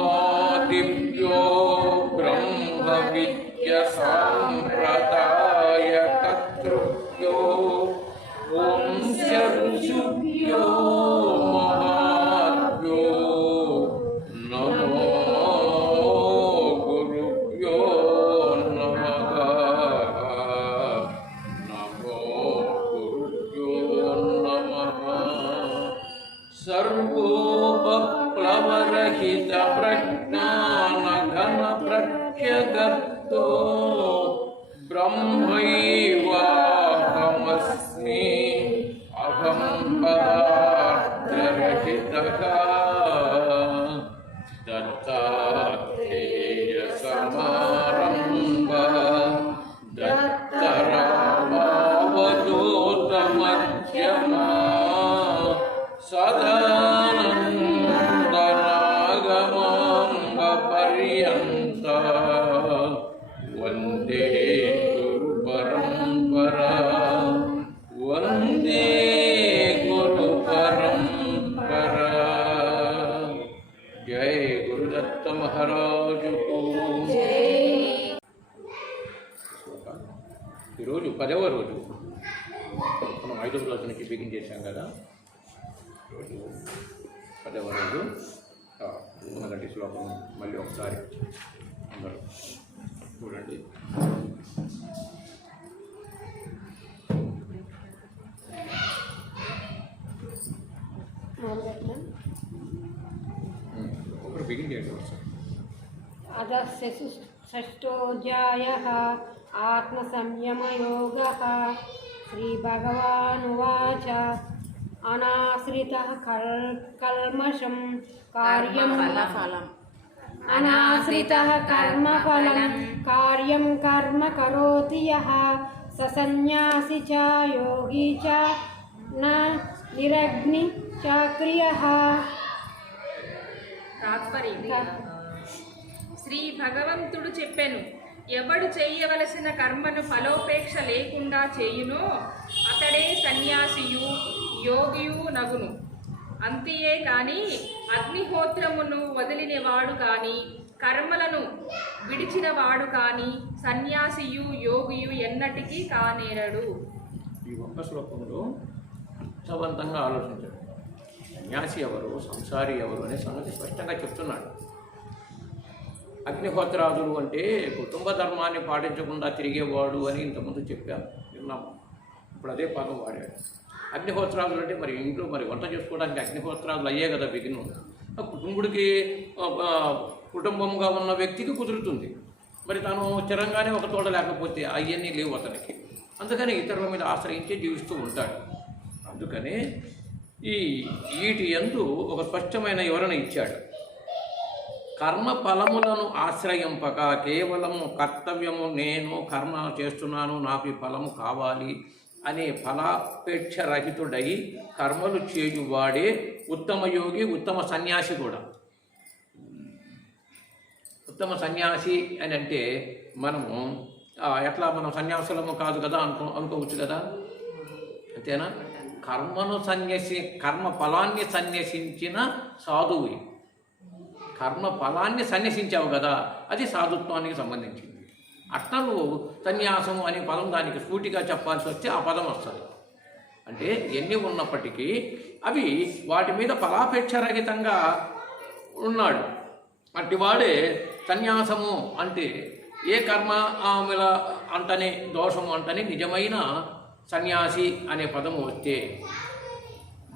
ब्रह्मादिभ्यो ब्रह्मविद्यासम्प्रदायकर्तृभ्यो वंशऋषिभ्यो महाभ्यो नमो गुरुभ्यो नमः। नमो गुरुभ्यो नमः। सर्वोपप्लवरहित प्रज्ञानघन प्रत्यगतो ब्रह्मैवाहमस्मि अहं पदार्थरहितः। दत्तात्रेयसमारम्भः दत्तरामावधूतमध्यमः सदानन्दनागमाङ्गपर्यन्तः वन्दे गुरुपरम्परा। वन्दे गुरुपरम्परा। जय गुरुदत्त महाराज को। ఈరోజు 10వ రోజు మనం 5వ రోజు నుంచి బిగిన్ చేశాం కదా. రోజు 10వ రోజు ఉన్నదండి శ్లోకం మళ్ళీ ఒకసారి అందరూ చూడండి. ఒకరు బిగిన్ చేయండి ఒకసారి. अधस्षष्ठोऽध्यायः आत्मसंयमयोगः। श्रीभगवानुवाच अनाश्रितः कल्मषं कार्यं अनाश्रितः कर्मफलं कार्यं कर्म करोति यः स सन्न्यासी च योगी च न निरग्नि चाक्रियः। శ్రీ భగవంతుడు చెప్పెను, ఎవడు చేయవలసిన కర్మను ఫలోపేక్ష లేకుండా చేయునో అతడే సన్యాసియు యోగియు నగును. అంతియే కాని అగ్నిహోత్రమును వదిలినవాడు కాని కర్మలను విడిచినవాడు కాని సన్యాసియు యోగియు ఎన్నటికీ కానేరడు. ఈ ఒక్క శ్లోకంలో అర్థవంతంగా ఆలోచించాడు. సన్యాసి ఎవరు, సంసారి ఎవరు అనే సంగతి స్పష్టంగా చెప్తున్నాడు. అగ్నిహోత్రాదులు అంటే కుటుంబ ధర్మాన్ని పాటించకుండా తిరిగేవాడు అని ఇంతకుముందు చెప్పాను, విన్నాము. ఇప్పుడు అదే పదం వాడాడు. అగ్నిహోత్రాదులు అంటే మరి ఇంట్లో మరి వంట చేసుకోవడానికి అగ్నిహోత్రాదులు అయ్యే కదా బిగిను. కుటుంబుడికి కుటుంబంగా ఉన్న వ్యక్తికి కుదురుతుంది. మరి తాను స్థిరంగానే ఒక తోట లేకపోతే అవన్నీ లేవు అతనికి. అందుకని ఇతరుల మీద ఆశ్రయించి జీవిస్తూ ఉంటాడు. అందుకని వీటి యందు ఒక స్పష్టమైన వివరణ ఇచ్చాడు. కర్మ ఫలములను ఆశ్రయింపక కేవలము కర్తవ్యము, నేను కర్మ చేస్తున్నాను నాకు ఈ ఫలము కావాలి అనే ఫలాపేక్ష రహితుడై కర్మలు చేయువాడే ఉత్తమ యోగి, ఉత్తమ సన్యాసి కూడా. ఉత్తమ సన్యాసి అని అంటే మనము ఎట్లా మనం సన్యాసులము కాదు కదా అనుకోవచ్చు కదా, అంతేనా? కర్మ ఫలాన్ని సన్యసించిన సాధువు. కర్మ ఫలాన్ని సన్యసించావు కదా, అది సాధుత్వానికి సంబంధించింది. అట్టలు సన్యాసము అనే పదం దానికి స్ఫూర్తిగా చెప్పాల్సి వస్తే ఆ పదం వస్తుంది. అంటే ఎన్ని ఉన్నప్పటికీ అవి వాటి మీద ఫలాపేక్షరహితంగా ఉన్నాడు. అట్టివాడే సన్యాసము అంటే ఏ కర్మ ఆమెల అంటని దోషము అంటని నిజమైన సన్యాసి అనే పదము వస్తే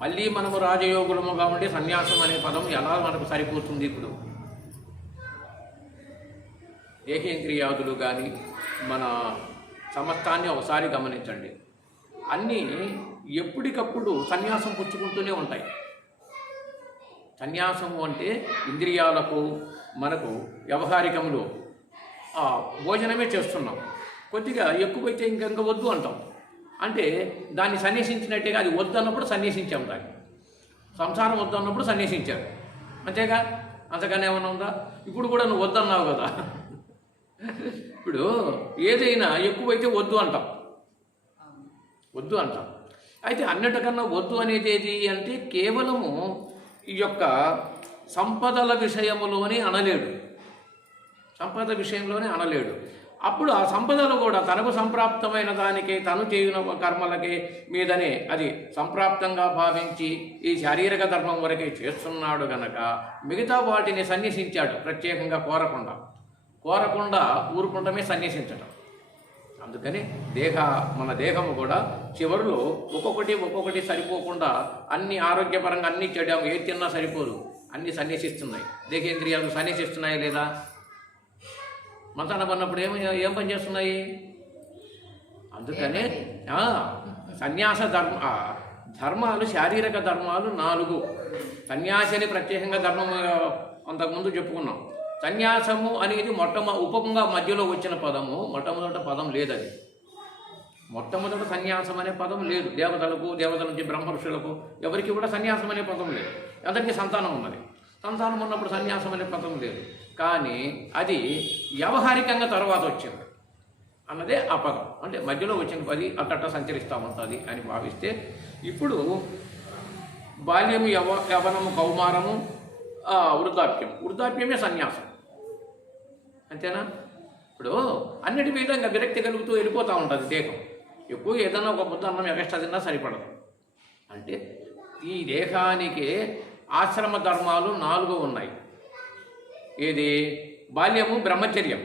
మళ్ళీ మనము రాజయోగులముగా ఉండి సన్యాసం అనే పదం ఎలా మనకు సరిపోతుంది? ఇప్పుడు దేహేంద్రియాదులు కానీ మన సమస్తాన్ని ఒకసారి గమనించండి. అన్నీ ఎప్పటికప్పుడు సన్యాసం పుచ్చుకుంటూనే ఉంటాయి. సన్యాసము అంటే ఇంద్రియాలకు మనకు వ్యవహారికములు భోజనమే చేస్తున్నాం, కొద్దిగా ఎక్కువైతే ఇంక వద్దు అంటాం. అంటే దాన్ని సన్యసించినట్టుగా అది వద్దు అన్నప్పుడు సన్యసించాం. దాన్ని సంసారం వద్దు అన్నప్పుడు సన్యసించారు, అంతేగా. అంతగానే ఏమైనా ఉందా? ఇప్పుడు కూడా నువ్వు వద్దన్నావు కదా. ఇప్పుడు ఏదైనా ఎక్కువైతే వద్దు అంటాం, వద్దు అంటాం. అయితే అన్నిటికన్నా వద్దు అనేది ఏది అంటే కేవలము ఈ యొక్క సంపదల విషయములోనే అనలేడు, సంపద విషయంలోనే అనలేడు. అప్పుడు ఆ సంపదలు కూడా తనకు సంప్రాప్తమైన దానికి తను చేయున కర్మలకి మీదనే అది సంప్రాప్తంగా భావించి ఈ శారీరక ధర్మం వరకే చేస్తున్నాడు గనక మిగతా వాటిని సన్యసించాడు. ప్రత్యేకంగా కోరకుండా ఊరుకుంటమే సన్యసించటం. అందుకని మన దేహము కూడా చివరిలో ఒక్కొక్కటి సరిపోకుండా అన్ని ఆరోగ్యపరంగా అన్ని చెడ్డాము, ఏది తిన్నా సరిపోదు, అన్నీ సన్యసిస్తున్నాయి. దేహేంద్రియాలు సన్యసిస్తున్నాయి లేదా? మతాన పడినప్పుడు ఏం పని చేస్తున్నాయి? అందుకనే సన్యాస ధర్మాలు శారీరక ధర్మాలు 4. సన్యాసిని ప్రత్యేకంగా ధర్మం అంతకుముందు చెప్పుకున్నాం. సన్యాసము అనేది ఉపంగా మధ్యలో వచ్చిన పదము. మొట్టమొదట పదం లేదది. మొట్టమొదట సన్యాసం అనే పదం లేదు. దేవతల నుంచి బ్రహ్మర్షులకు ఎవరికి కూడా సన్యాసం అనే పదం లేదు. అందరికీ సంతానం ఉన్నది. సంతానం ఉన్నప్పుడు సన్యాసం అనే పదం లేదు. కానీ అది వ్యవహారికంగా తర్వాత వచ్చింది అన్నదే ఆ పదం. అంటే మధ్యలో వచ్చిన పది అట్టట్ట సంచరిస్తూ ఉంటుంది అని భావిస్తే ఇప్పుడు బాల్యము, యవనము, కౌమారము, వృద్ధాప్యమే సన్యాసం, అంతేనా? ఇప్పుడు అన్నిటి మీద ఇంకా విరక్తి కలుగుతూ వెళ్ళిపోతూ ఉంటుంది దేహం. ఎక్కువ ఏదన్నా ఒక ముద్ద అన్నం ఎక్స్ట్రా తిన్నా సరిపడదు. అంటే ఈ దేహానికి ఆశ్రమ ధర్మాలు 4 ఉన్నాయి. ఏది? బాల్యము బ్రహ్మచర్యం,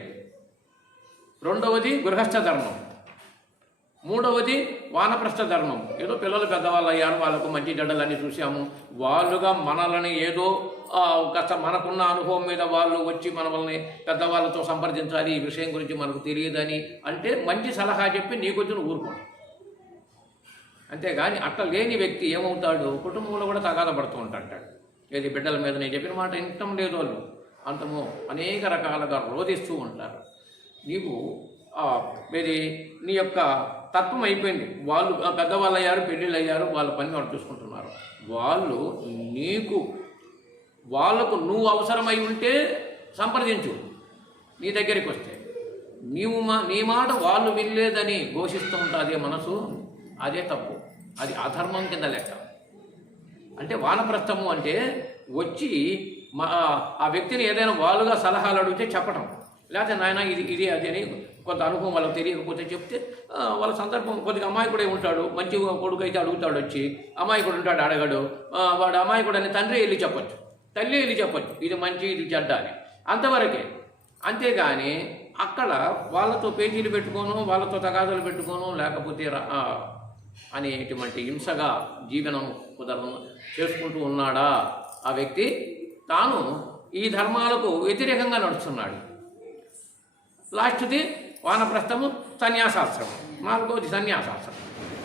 రెండవది గృహస్థ ధర్మం, మూడవది వానప్రస్థ ధర్మం. ఏదో పిల్లలు పెద్దవాళ్ళు అయ్యారు, వాళ్ళకు మంచి చెడ్డలన్నీ చూసాము, వాళ్ళుగా మనల్ని ఏదో కాస్త మనకున్న అనుభవం మీద వాళ్ళు వచ్చి మనల్ని పెద్దవాళ్ళతో సంప్రదించాలి, ఈ విషయం గురించి మనకు తెలియదని అంటే మంచి సలహా చెప్పి నీకొచ్చి నువ్వు ఊరుకోండి. అంతేగాని అట్లా లేని వ్యక్తి ఏమవుతాడు? కుటుంబంలో కూడా తగాద పడుతూ ఉంటాడు. ఏది బిడ్డల మీద నేను చెప్పిన మాట వినటం లేదు, వాళ్ళు అంతమో అనేక రకాలుగా రోధిస్తూ ఉంటారు. నీవు నీ యొక్క తత్వం అయిపోయింది. వాళ్ళు పెద్దవాళ్ళు అయ్యారు, పెళ్ళిళ్ళు అయ్యారు, వాళ్ళ పని వాళ్ళు చూసుకుంటున్నారు. వాళ్ళకు నువ్వు అవసరమై ఉంటే సంప్రదించు. నీ దగ్గరికి వస్తే నీ మాట వాళ్ళు వినలేదని ఘోషిస్తూ ఉంటుంది మనసు, అదే తప్పు, అది అధర్మం కింద లెక్క. అంటే వానప్రస్థము అంటే వచ్చి ఆ వ్యక్తిని ఏదైనా వాళ్ళుగా సలహాలు అడిగితే చెప్పటం, లేకపోతే నాయన ఇది అది అని కొంత అనుభవం వాళ్ళకి తెలియకపోతే చెప్తే వాళ్ళ సందర్భం. కొద్దిగా అమాయకుడే ఉంటాడు, మంచి కొడుకు అయితే అడుగుతాడు, వచ్చి అమాయకుడు ఉంటాడు అడగడు, వాడు అమాయకుడు అని తండ్రి వెళ్ళి చెప్పచ్చు, తల్లి వెళ్ళి చెప్పచ్చు, ఇది మంచి ఇది చెడ్డ అని, అంతవరకే. అంతేగాని అక్కడ వాళ్ళతో పేజీలు పెట్టుకోను, వాళ్ళతో తగాదాలు పెట్టుకోను, లేకపోతే అనేటువంటి హింసగా జీవనం చేసుకుంటూ ఉన్నాడా ఆ వ్యక్తి? తాను ఈ ధర్మాలకు వ్యతిరేకంగా నడుస్తున్నాడు. లాస్ట్ది వానప్రస్థము, సన్యాసాశ్రమం, 4వది సన్యాసాశ్రమం.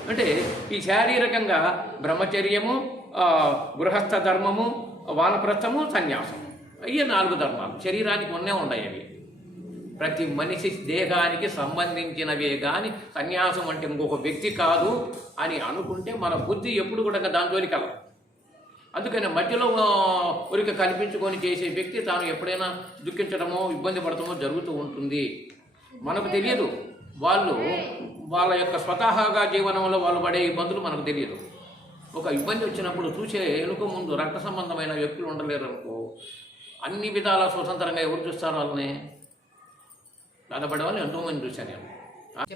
అంటే ఈ శారీరకంగా బ్రహ్మచర్యము, గృహస్థ ధర్మము, వానప్రస్థము, సన్యాసము, అయ్యే 4 ధర్మాలు శరీరానికి ఉన్నాయి. అవి ప్రతి మనిషి దేహానికి సంబంధించినవే. కానీ సన్యాసం అంటే ఇంకొక వ్యక్తి కాదు అని అనుకుంటే మన బుద్ధి ఎప్పుడు కూడా దాంట్లోకి కలదు. అందుకని మధ్యలో ఊరికి కనిపించుకొని చేసే వ్యక్తి తాను ఎప్పుడైనా దుఃఖించడమో ఇబ్బంది పడటమో జరుగుతూ ఉంటుంది. మనకు తెలియదు, వాళ్ళ యొక్క స్వతహాగా జీవనంలో వాళ్ళు పడే ఇబ్బందులు మనకు తెలియదు. ఒక ఇబ్బంది వచ్చినప్పుడు చూసే ఎనుక ముందు రక్త సంబంధమైన వ్యక్తులు ఉండలేరు అనుకో, అన్ని విధాల స్వతంత్రంగా ఎవరు చూస్తారు వాళ్ళని? బాధపడే వాళ్ళు ఎంతోమంది చూశాను నేను.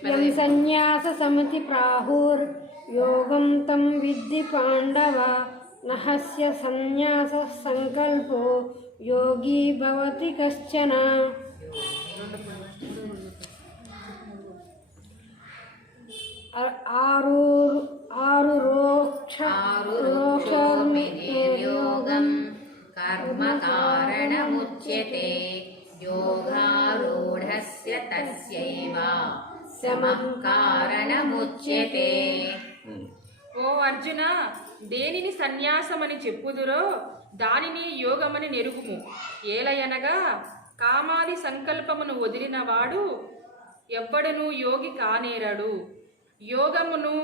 యం సన్యాస సమితి ప్రాహుర్ యోగం తం విద్ధి పాండవ నహస్య సన్యాస సంకల్పో యోగి భవతి కశ్చన. యోగం కర్మ కారణముచ్యతే యోగారూఢస్య తస్యైవ సమః కారణముచ్యతే. ఓ అర్జున, దేనిని సన్యాసమని చెప్పుదురో దానిని యోగమని నెరుగుము. ఏలయనగా కామాది సంకల్పమును వదిలినవాడు ఎవ్వడను యోగి కానేరడు. యోగమును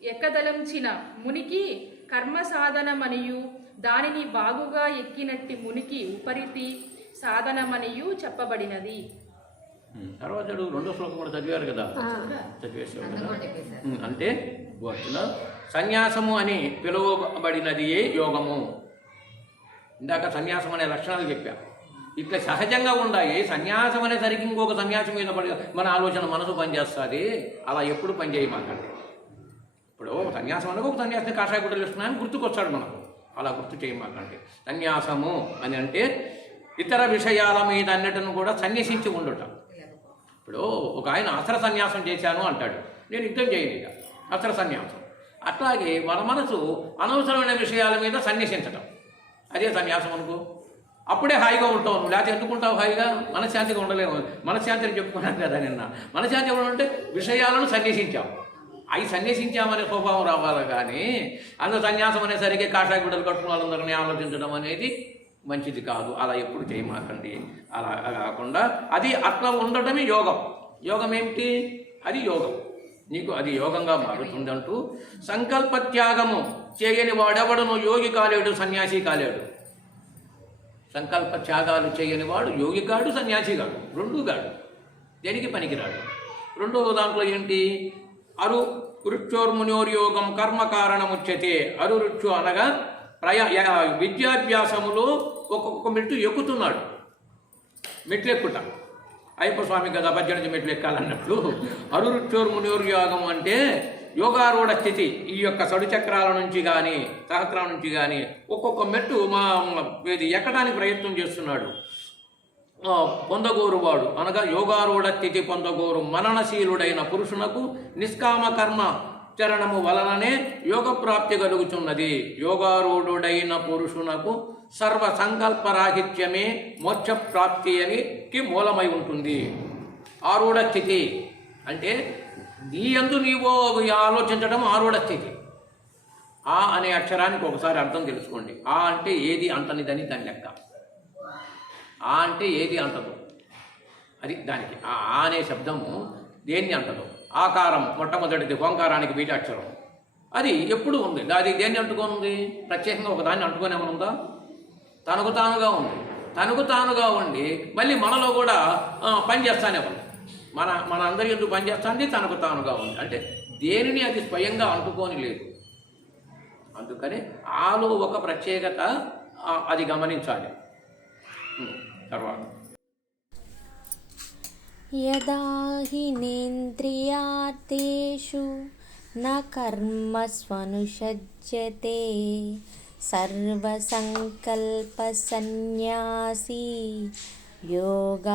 ఎక్కదలంచిన మునికి కర్మ సాధనమనియు దానిని బాగుగా ఎక్కినట్టి మునికి ఉపరితి సాధనమనియు చెప్పబడినది. తర్వాత రెండో శ్లోకం కూడా చదివారు కదా, చదివేసారు కదా. అంటే అర్జున, సన్యాసము అని పిలువబడినది యోగము. ఇందాక సన్యాసం అనే లక్షణాలు చెప్పా. ఇట్లా సహజంగా ఉండాలి. సన్యాసం అనేసరికి ఇంకొక సన్యాసం మీద పడి మన ఆలోచన మనసు పనిచేస్తుంది. అలా ఎప్పుడు పనిచేయమాకండి. ఇప్పుడు సన్యాసం అనగా ఒక సన్యాసిని కాషాయ గుడ్డలు ఇస్తున్నాయని గుర్తుకొచ్చాడు మనకు. అలా గుర్తు చేయమాకండి. సన్యాసము అని అంటే ఇతర విషయాల మీద అన్నిటిని కూడా సన్యసించి ఉండటం. ఇప్పుడు ఒక ఆయన అస్త్ర సన్యాసం చేశాను అంటాడు, నేను యుద్ధం చేయను ఇక, అస్త్ర సన్యాసం. అట్లాగే మన మనసు అనవసరమైన విషయాల మీద సన్యసించటం, అదే సన్యాసం అనుకో. అప్పుడే హాయిగా ఉంటావు నువ్వు. లేకపోతే ఎందుకుంటావు హాయిగా? మనశ్శాంతిగా ఉండలేము. మనశ్శాంతిని చెప్పుకున్నాను కదా నిన్న. మనశ్శాంతి అంటే విషయాలను సన్యసించాం. అవి సన్యసించామనే స్వభావం రావాలి. కానీ అందులో సన్యాసం అనేసరికి కాషాయ గుడ్డలు కట్టుకున్న వాళ్ళందరినీ ఆలోచించడం అనేది మంచిది కాదు. అలా ఎప్పుడు చేయమాకండి. అలా కాకుండా అది అట్లా ఉండటమే యోగం. యోగం ఏమిటి? అది యోగం. నీకు అది యోగంగా మారుతుందంటూ సంకల్ప త్యాగము చేయని వాడెవడను యోగి కాలేడు, సన్యాసి కాలేడు. సంకల్ప త్యాగాలు చేయని వాడు యోగి కాడు, సన్యాసి కాడు, రెండూ కాడు. దేనికి పనికిరాడు. రెండో దాంట్లో ఏంటి? అరు వృక్షోర్మునోర్యోగం కర్మ కారణముచ్యతే. అరు వృక్షు అనగా విద్యాభ్యాసములో ఒక్కొక్క మెట్టు ఎక్కుతున్నాడు. మెట్లు ఎక్కుట అయ్యప్ప స్వామి కదా 18 మెట్లు ఎక్కాలన్నట్లు. అరు వృక్షోర్మునోర్యోగం అంటే యోగారూఢ స్థితి. ఈ యొక్క సడు చక్రాల నుంచి కానీ సహస్రాల నుంచి కానీ ఒక్కొక్క మెట్టు ఇది ఎక్కడానికి ప్రయత్నం చేస్తున్నాడు. పొందగోరు వాడు అనగా యోగారూఢ స్థితి పొందగోరు మననశీలుడైన పురుషునకు నిష్కామ కర్మ చరణము వలననే యోగ ప్రాప్తి కలుగుతున్నది. యోగారూఢుడైన పురుషునకు సర్వ సంకల్పరాహిత్యమే మోక్ష ప్రాప్తి అనికి మూలమై ఉంటుంది. ఆరూఢ స్థితి అంటే నీ యందు నీవో ఆలోచించడం ఆరూఢ స్థితి. ఆ అనే అక్షరానికి ఒకసారి అర్థం తెలుసుకోండి. ఆ అంటే ఏది అంటనిదని దాని లెక్క. ఆ అంటే ఏది అంటదు, అది దానికి. ఆ అనే శబ్దము దేన్ని అంటదు? ఆకారం మొట్టమొదటిది ఓంకారానికి బీజాక్షరం. అది ఎప్పుడు ఉంది. అది దేన్ని అంటుకొని ఉంది? ప్రత్యేకంగా ఒకదాన్ని అంటుకొని ఏమైనా ఉందా? తనకు తానుగా ఉంది. తనకు తానుగా ఉండి మళ్ళీ మనలో కూడా పనిచేస్తానే ఉంది. మన అందరి ఎందుకు పనిచేస్తుంది? తనకు తానుగా ఉంది. అంటే దేనిని అది స్వయంగా అంటుకొని లేదు. అందుకని ఆలో ఒక ప్రత్యేకత అది గమనించాలి. తర్వాత యదా హినేంద్రియార్థేషు న కర్మస్వనుషజ్యతే సర్వసంకల్పసన్యాసీ యోగారూఢస్తతోచ్యతే.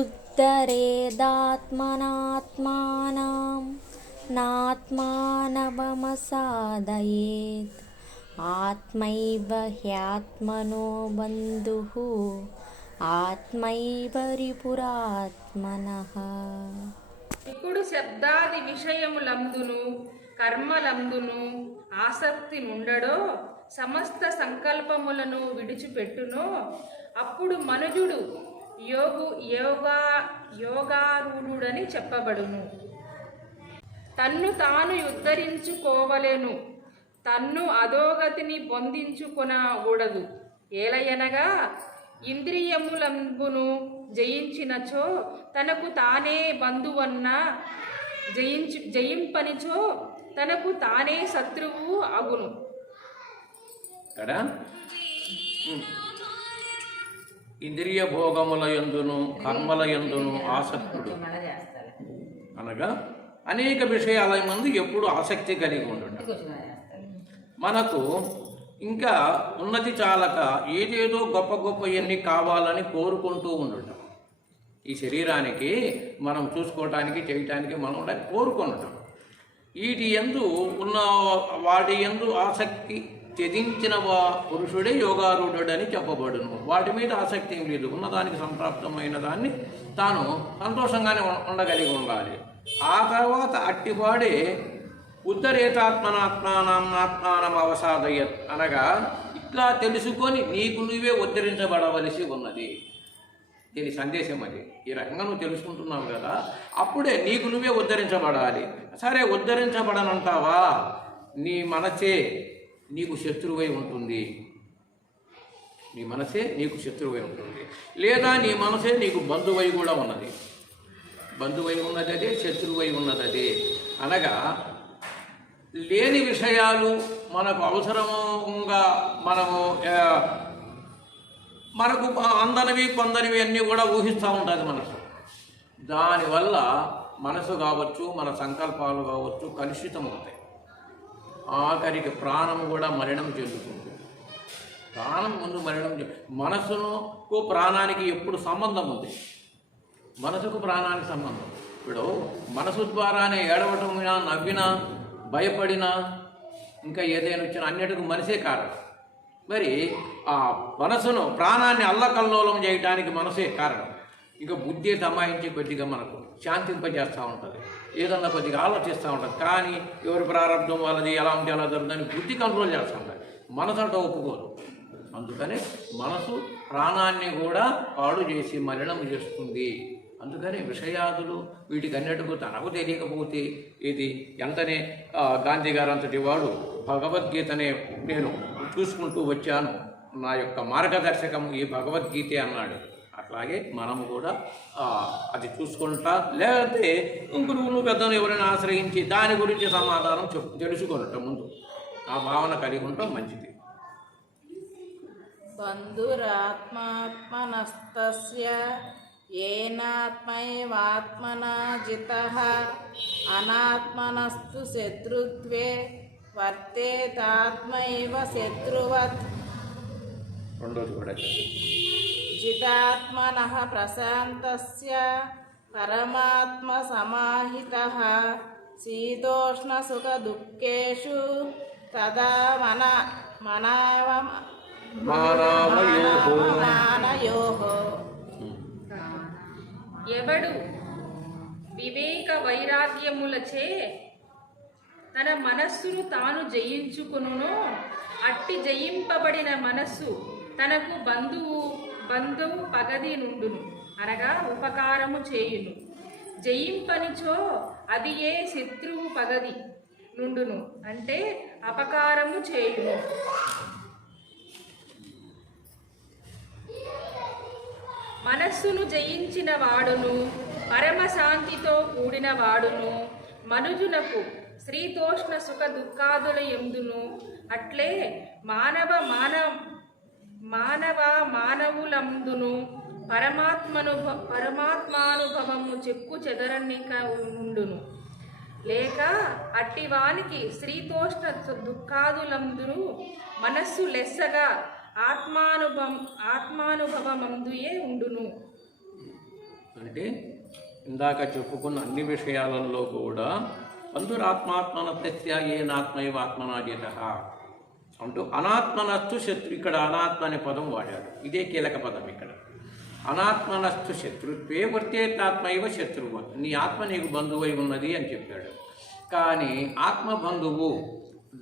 ఉద్ధరేదాత్మనాత్మానం నాత్మానవమసాదయేత్ ఆత్మైవ హ్యాత్మనో బంధుః ఆత్మైవ రిపురాత్మనః. ఇప్పుడు శబ్దాది విషయములందును కర్మలందును ఆసక్తి నుండడో సమస్త సంకల్పములను విడిచిపెట్టునో అప్పుడు మనుజుడు యోగారూఢుడని చెప్పబడును. తన్ను తాను ఉద్ధరించుకోవలెను, తన్ను అధోగతిని పొందించుకొనకూడదు. ఏలయనగా ఇంద్రియములంబును జయించినచో తనకు తానే బంధువన్న, జయింపనిచో తనకు తానే శత్రువు అగును. ఇక్కడ ఇంద్రియ భోగముల యందును కర్మల యందును ఆసక్తుడు అనగా అనేక విషయాల మందు ఎప్పుడు ఆసక్తి కలిగి ఉండటం, మనకు ఇంకా ఉన్నతి చాలక ఏదేదో గొప్ప గొప్ప ఎన్ని కావాలని కోరుకుంటూ ఉండటం. ఈ శరీరానికి మనం చూసుకోవటానికి చేయటానికి మనం కోరుకుంటాం. వీటి యందు ఉన్న వాటి యందు ఆసక్తి త్యజించిన పురుషుడే యోగారూఢుడు అని చెప్పబడును. వాటి మీద ఆసక్తి ఏం లేదు, ఉన్నదానికి సంప్రాప్తమైన దాన్ని తాను సంతోషంగానే ఉండగలిగి ఉండాలి. ఆ తర్వాత అట్టివాడే ఉద్ధరేతాత్మనాత్మానం అవసాదయత్ అనగా ఇట్లా తెలుసుకొని నీకు నువ్వే ఉద్ధరించబడవలసి ఉన్నది. దీని సందేశం అది. ఈ రకంగా నువ్వు తెలుసుకుంటున్నావు కదా, అప్పుడే నీకు నువ్వే ఉద్ధరించబడాలి. సరే, ఉద్ధరించబడనంటావా? నీ మనసే నీకు శత్రువై ఉంటుంది. నీ మనసే నీకు శత్రువై ఉంటుంది, లేదా నీ మనసే నీకు బంధువై కూడా ఉన్నది. బంధువై ఉన్నది అదే, శత్రువై ఉన్నది అదే. అనగా లేని విషయాలు మనకు అవసరంగా మనకు అందనివి పొందనివి అన్నీ కూడా ఊహిస్తూ ఉంటుంది మనసు. దానివల్ల మనసు కావచ్చు, మన సంకల్పాలు కావచ్చు కలుషితం అవుతాయి. ఆఖరికి ప్రాణం కూడా మరణం చెందుతుంది. ప్రాణం ముందు మరణం. మనసుకు ప్రాణానికి ఎప్పుడు సంబంధం ఉంది? మనసుకు ప్రాణానికి సంబంధం. ఇప్పుడు మనసు ద్వారానే ఏడవటమైనా, నవ్వినా, భయపడినా, ఇంకా ఏదైనా వచ్చినా అన్నిటికీ మనసే కారణం. మరి ఆ మనసును, ప్రాణాన్ని అల్లకల్లోలం చేయడానికి మనసే కారణం. ఇక బుద్ధి దమాయించి కొద్దిగా మనకు శాంతింపజేస్తూ ఉంటుంది, ఏదన్నా కొద్దిగా ఆలోచిస్తూ ఉంటుంది. కానీ ఎవరి ప్రారంభం వాళ్ళది, ఎలా ఉంటే ఎలా జరుగుతుందని బుద్ధి కంట్రోల్ చేస్తూ ఉంటుంది, మనసు అంటే ఒప్పుకోదు. అందుకని మనసు ప్రాణాన్ని కూడా పాడు చేసి మలినం చేస్తుంది. అందుకని విషయాదులు వీటికి అన్నిటికీ తనకు తెలియకపోతే ఇది ఎంతనే గాంధీ గారు అంతటి వాడు భగవద్గీతనే నేను చూసుకుంటూ వచ్చాను, నా యొక్క మార్గదర్శకం ఈ భగవద్గీతే అన్నాడు. అట్లాగే మనము కూడా అది చూసుకుంటా, లేకపోతే గురువును పెద్దను ఎవరైనా ఆశ్రయించి దాని గురించి సమాధానం తెలుసుకున్నట్టు ముందు ఆ భావన కలిగి ఉండటం మంచిది. బంధురాత్మాత్మనస్తస్య ఏనాత్మైవాత్మనా జితః అనాత్మనస్తు శత్రుత్వే వర్తేతాత్మైవ శత్రువత్. రెండోది కూడా జితాత్మనః ప్రశాంతస్య పరమాత్మ సమాహితః శీతోష్ణ సుఖ దుఃఖేషు తదా మానయోః. ఎవడు వివేక వైరాగ్యములచే తన మనస్సును తాను జయించుకును, అట్టి జయింపబడిన మనస్సు తనకు బంధువు పగది నుండును, అనగా ఉపకారము చేయును. జయింపనిచో అది ఏ శత్రువు పగది నుండును, అంటే అపకారము చేయును. మనస్సును జయించిన వాడును పరమశాంతితో కూడిన వాడును మనుజునకు శ్రీతోష్ణ సుఖ దుఃఖాదుల ఎందును. అట్లే మానవులందును పరమాత్మానుభవము చెక్కు చెదరనిక ఉండును. లేక అట్టివానికి శ్రీతోష్ణ దుఃఖాదులందును మనస్సు లెస్సగా ఆత్మానుభవమందుయే ఉండును. అంటే ఇందాక చెప్పుకున్న అన్ని విషయాలలో కూడా బంధురాత్మాత్మనస్య ఏనాత్మైవ ఆత్మనాజితః అంటూ అనాత్మనస్తు శత్రు, ఇక్కడ అనాత్మ అనే పదం వాడాడు. ఇదే కీలక పదం ఇక్కడ. అనాత్మనస్తు శత్రుత్వే వర్తేతాత్మైవ శత్రువు. నీ ఆత్మ నీకు బంధువై ఉన్నది అని చెప్పాడు. కానీ ఆత్మబంధువు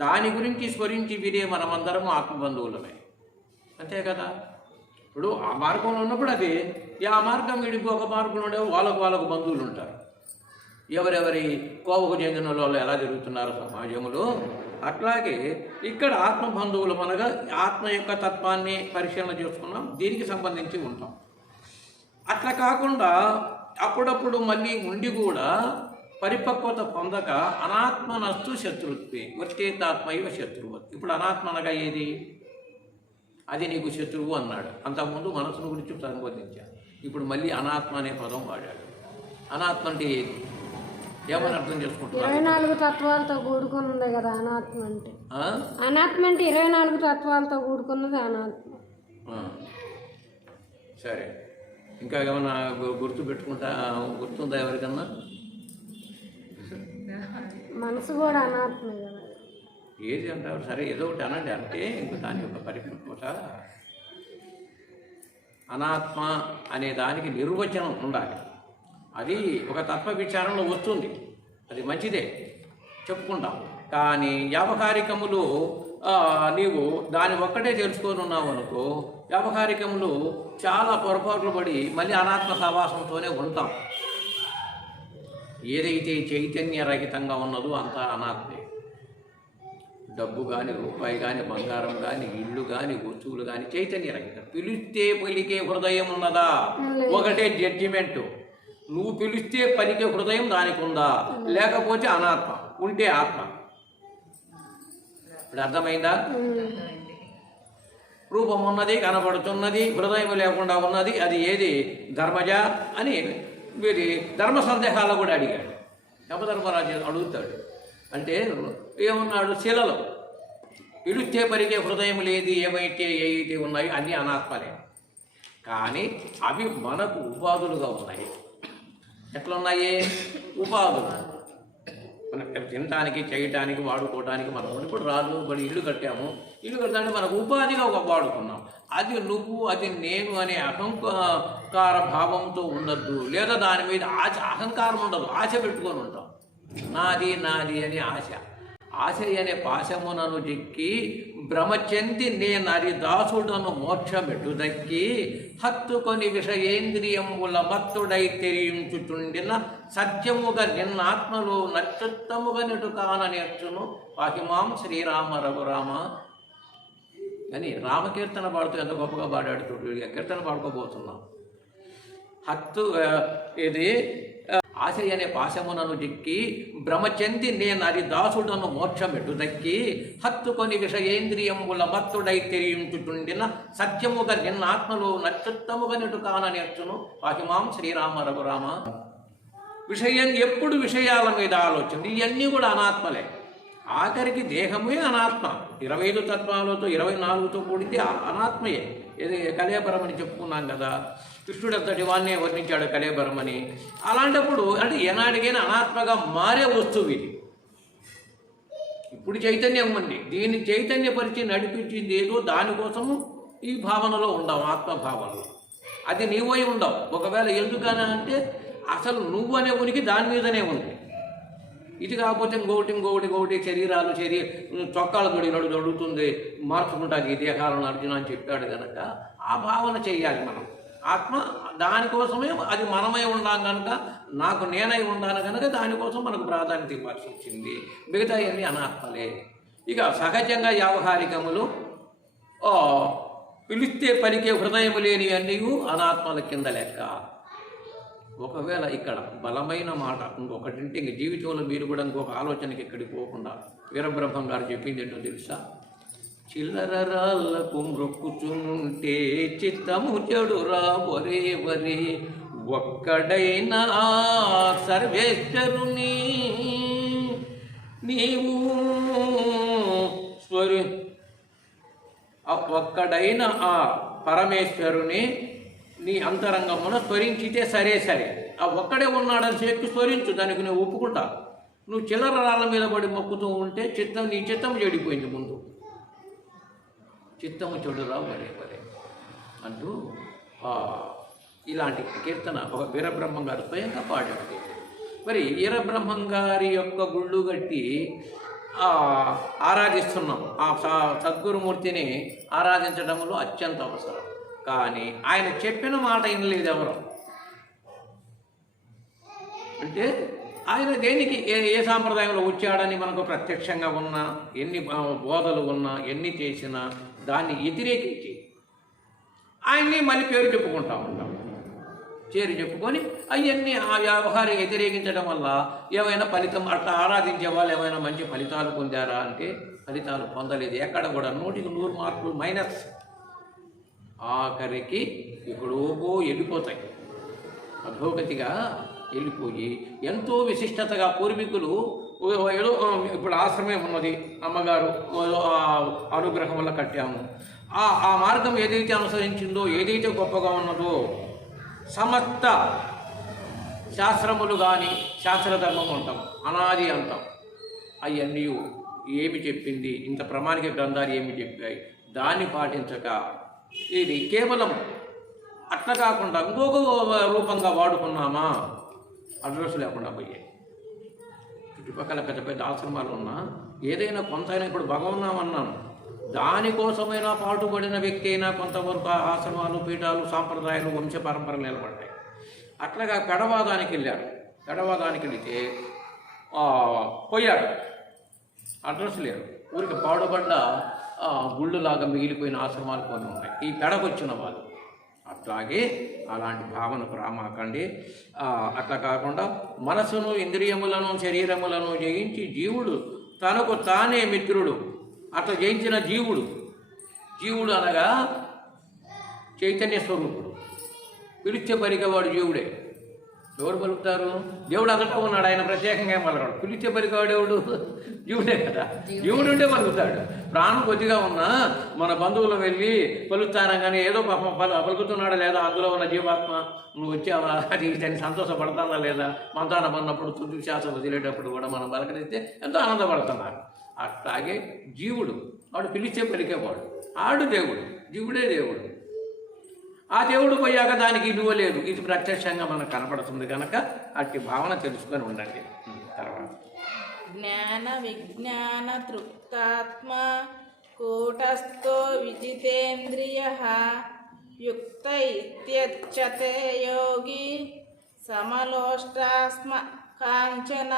దాని గురించి స్మరించి వినే మనమందరము ఆత్మబంధువులమే, అంతే కదా. ఇప్పుడు ఆ మార్గంలో ఉన్నప్పుడు అది ఆ మార్గం విడిపో ఒక మార్గంలో ఉండే వాళ్ళకు బంధువులు ఉంటారు. ఎవరెవరి కోవకు చెందిన వాళ్ళు ఎలా జరుగుతున్నారు సమాజంలో, అట్లాగే ఇక్కడ ఆత్మబంధువులు అనగా ఆత్మ యొక్క తత్వాన్ని పరిశీలన చేసుకున్నాం, దీనికి సంబంధించి ఉంటాం. అట్లా కాకుండా అప్పుడప్పుడు మళ్ళీ ఉండి కూడా పరిపక్వత పొందక అనాత్మనస్తు శత్రుత్వే వర్తేతాత్మైవ శత్రువత్. ఇప్పుడు అనాత్మనగా ఏది? అది నీకు శత్రువు అన్నాడు. అంతకుముందు మనసును గురించి సంబోధించాడు. ఇప్పుడు మళ్ళీ అనాత్మ అనే పదం వాడాడు. అనాత్మ అంటే ఏది, ఏమని అర్థం చేసుకుంటున్నాడు? 24 తత్వాలతో కూడుకున్నది కదా అనాత్మ అంటే. అనాత్మ అంటే 24 తత్వాలతో కూడుకున్నది అనాత్మ. సరే, ఇంకా ఏమన్నా గుర్తుందా ఎవరికన్నా? మనసు కూడా అనాత్మే కదా. ఏది అంటారు? సరే, ఏదో ఒకటి అనండి. అంటే ఇంకా దాని యొక్క పరిపక్వత, అనాత్మ అనే దానికి నిర్వచనం ఉండాలి. అది ఒక తత్వ విచారంలో వస్తుంది, అది మంచిదే, చెప్పుకుంటాం. కానీ వ్యావహారికములు నీవు దాని ఒక్కటే తెలుసుకొని ఉన్నావు అనుకో, వ్యావహారికములు చాలా పొరపాట్లు పడి మళ్ళీ అనాత్మ సహవాసంతోనే ఉంటాం. ఏదైతే చైతన్యరహితంగా ఉన్నదో అంతా అనాత్మే. డబ్బు కానీ, రూపాయి కానీ, బంగారం కానీ, ఇళ్ళు కానీ, వస్తువులు కానీ చైతన్యరహితం. పిలిస్తే పలికే హృదయం ఉన్నదా? ఒకటే జడ్జిమెంటు. నువ్వు పిలిస్తే పలికే హృదయం దానికి ఉందా? లేకపోతే అనాత్మ, ఉంటే ఆత్మ. ఇప్పుడు అర్థమైందా? రూపం ఉన్నది, కనబడుతున్నది, హృదయం లేకుండా ఉన్నది, అది ఏది? ధర్మజ అని వీరి ధర్మ సందేహాల్లో కూడా అడిగాడు. యమధర్మరాజు అడుగుతాడు. అంటే ఏమన్నాడు? శిలలో పిలిస్తే పరిగే హృదయం లేదు, ఏవైతే ఉన్నాయో అన్నీ అనాత్మలే. కానీ అవి మనకు ఉపాధులుగా ఉన్నాయి. ఎట్లున్నాయి? ఉపాధులు. మనం తినటానికి, చేయటానికి, వాడుకోవడానికి. మనం ఇప్పుడు రాళ్ళు బడి ఇల్లు కట్టాము. ఇల్లు కట్టడానికి మనకు ఉపాధిగా ఒక వాడుకున్నాం. అది నువ్వు, అది నేను అనే అహంకార భావంతో ఉండద్దు. లేదా దాని మీద అహంకారం ఉండదు, ఆశ పెట్టుకొని ఉంటాం. నాది నాది అని ఆశ. ఆశ అనే పాశమునను జిక్కి భ్రమచెంది నేనరి దాసుడను మోక్షమెటు దక్కి హత్తుకొని విషయేంద్రియముల మత్తుడై తెరించుచుండిన సత్యముగా నిన్నాత్మలో నక్షత్రముగా నెటు కాన నేర్చును పాహిమాం శ్రీరామ రఘురామ అని రామకీర్తన పాడుతూ ఎంత గొప్పగా పాడాడు చూడు. కీర్తన పాడుకోబోతున్నాం. ఇది ఆశ అనే పాశమునను జిక్కి భ్రమచెంది నేనరి దాసుడను మోక్షమెటు దక్కి హత్తుకొని విషయేంద్రియముల మత్తుడై తెరించుచుండిన సత్యముగా నిన్నాత్మలో నక్షత్రముగా నెటు కాన నేర్చును పాహిమాం శ్రీరామ రఘురామ. విషయం ఎప్పుడు విషయాల మీద ఆలోచన. ఇవన్నీ కూడా అనాత్మలే. ఆఖరికి దేహమే అనాత్మ. 25 తత్వాలతో 24తో కూడితే అనాత్మయే. ఇది కలేబరం అని చెప్పుకున్నాం కదా. కృష్ణుడు అంతటి వాడినే వర్ణించాడు కలేబరం అని. అలాంటప్పుడు అంటే ఏనాడికైనా అనాత్మగా మారే వస్తువు ఇది. ఇప్పుడు చైతన్యం ఉంది, దీన్ని చైతన్యపరిచి నడిపించింది ఏదో దానికోసము ఈ భావనలో ఉండవు, ఆత్మభావనలో. అది నీవై ఉండవు. ఒకవేళ ఎందుకని అంటే అసలు నువ్వనే ఉనికి దాని మీదనే ఉంది. ఇది కాకపోతే ఇంకొకటి శరీరాలు చొక్కాలు దొడుగుతుంది, మార్చుకుంటానికి ఈ దేహాలను అర్జున అని చెప్పాడు కనుక ఆ భావన చెయ్యాలి మనం. ఆత్మ దానికోసమే అది మనమై ఉన్నాం కనుక, నాకు నేనై ఉన్నాను కనుక దానికోసం మనకు ప్రాధాన్యత ఇవ్వాల్సి వచ్చింది. మిగతా అన్నీ అనాత్మలే. ఇక సహజంగా వ్యావహారికములు పిలిస్తే పలికే హృదయము లేని అన్నీ అనాత్మల కింద లెక్క. ఒకవేళ ఇక్కడ బలమైన మాట ఇంకొకటింటే ఇంక జీవితంలో మీరు కూడా ఇంకొక ఆలోచనకి ఎక్కడికి పోకుండా వీరబ్రహ్మం గారు చెప్పింది ఏంటో తెలుసా? చిల్లర రాళ్ళకు మొక్కుచుంటే చిత్తము చెడురా ఒరే వరే ఒక్కడైనా సర్వేశ్వరుని నీవు ఒక్కడైన ఆ పరమేశ్వరుని నీ అంతరంగమున స్మరించితే సరే. ఆ ఒక్కడే ఉన్నాడని చెప్పి స్మరించు, దానికి నువ్వు ఒప్పుకుంటా. నువ్వు చిల్లర రాళ్ళ మీద పడి మొక్కుతూ ఉంటే నీ చిత్తం చెడిపోయింది. ముందు చిత్తము చెడురా వరే అంటూ ఇలాంటి కీర్తన ఒక వీరబ్రహ్మం గారు స్వయంగా పాడాడు. మరి వీరబ్రహ్మం గారి యొక్క గుళ్ళు కట్టి ఆరాధిస్తున్నాం. ఆ సద్గురుమూర్తిని ఆరాధించడంలో అత్యంత అవసరం. కానీ ఆయన చెప్పిన మాట వినలేదు ఎవరు. అంటే ఆయన దేనికి ఏ సాంప్రదాయంలో వచ్చాడని మనకు ప్రత్యక్షంగా ఉన్నా, ఎన్ని బోధలు ఉన్నా, ఎన్ని చేసినా దాన్ని వ్యతిరేకించి ఆయన్ని మళ్ళీ పేరు చెప్పుకుంటా ఉంటాం. చెప్పుకొని అవన్నీ ఆ వ్యవహారం వ్యతిరేకించడం వల్ల ఏమైనా ఫలితం, అట్లా ఆరాధించే వాళ్ళు ఏమైనా మంచి ఫలితాలు పొందారా అంటే ఫలితాలు పొందలేదు. ఎక్కడ కూడా 100కి 100 మార్కులు మైనస్. ఆఖరికి ఎక్కడో వెళ్ళిపోతాయి, అధోగతిగా వెళ్ళిపోయి ఎంతో విశిష్టతగా పూర్వీకులు ఏదో ఇప్పుడు ఆశ్రమం ఉన్నది, అమ్మగారు అనుగ్రహం వల్ల కట్టాము, ఆ మార్గం ఏదైతే అనుసరించిందో, ఏదైతే గొప్పగా ఉన్నదో, సమస్త శాస్త్రములు కానీ శాస్త్రధర్మం అంటాం, అనాది అంటాం, అవన్నీ ఏమి చెప్పింది, ఇంత ప్రామాణిక గ్రంథాలు ఏమి చెప్పాయి, దాన్ని పాటించక ఇది కేవలం అట్లా కాకుండా ఇంకొక రూపంగా వాడుకున్నామా, అడ్రస్ లేకుండా పోయాయి. చుట్టుపక్కల పెద్ద పెద్ద ఆశ్రమాలు ఉన్నా ఏదైనా కొంతైనా ఇప్పుడు భగవన్నామన్నాను, దానికోసమైనా పాటుపడిన వ్యక్తి అయినా కొంతవరకు ఆశ్రమాలు, పీఠాలు, సాంప్రదాయాలు, వంశ పరంపరలు నిలబడ్డాయి. అట్లాగా పెడవాదానికి వెళ్ళాడు. పెడవాదానికి వెళితే పోయాడు, అడ్రస్ లేరు, ఊరికి పాడుబడ్డ గుళ్ళులాగా మిగిలిపోయిన ఆశ్రమాలు కొన్ని ఉన్నాయి ఈ పెడకొచ్చిన వాళ్ళు. అట్లాగే అలాంటి భావనకు రామాకండి. అట్లా కాకుండా మనసును, ఇంద్రియములను, శరీరములను జయించి జీవుడు తనకు తానే మిత్రుడు. అట్లా జయించిన జీవుడు అనగా చైతన్య స్వరూపుడు. పిలిచే పలికేవాడు జీవుడే. ఎవరు పలుకుతారు? దేవుడు అంతటా ఉన్నాడు, ఆయన ప్రత్యేకంగా పలకడు. పిలిచే పలికేవాడు ఎవడు? జీవుడే కదా. జీవుడు ఉంటే పలుకుతాడు. ప్రాణం కొద్దిగా ఉన్నా మన బంధువులు వెళ్ళి పలుకుతారా కానీ ఏదో పాపం పలుకుతున్నాడా లేదా, అందులో ఉన్న జీవాత్మ నువ్వు వచ్చావా, అది దాన్ని సంతోషపడతానా లేదా, మంతాన పడినప్పుడు, తుది శ్వాస వదిలేటప్పుడు కూడా మనం పలకరిస్తే ఎంతో ఆనందపడుతున్నారు. అట్లాగే జీవుడు, వాడు పిలిచే పలికేవాడు, ఆడు దేవుడు, జీవుడే దేవుడు. ఆ దేవుడు పోయాక దానికి విలువ లేదు, ఇది ప్రత్యక్షంగా మనకు కనపడుతుంది కనుక అట్టి భావన తెలుసుకొని ఉండండి. తర్వాత జ్ఞాన విజ్ఞాన తృప్తాత్మ కూటస్థో విజితేంద్రియ యుక్త ఇత్యుచ్యతే యోగి సమలోష్టాస్మ కాంచన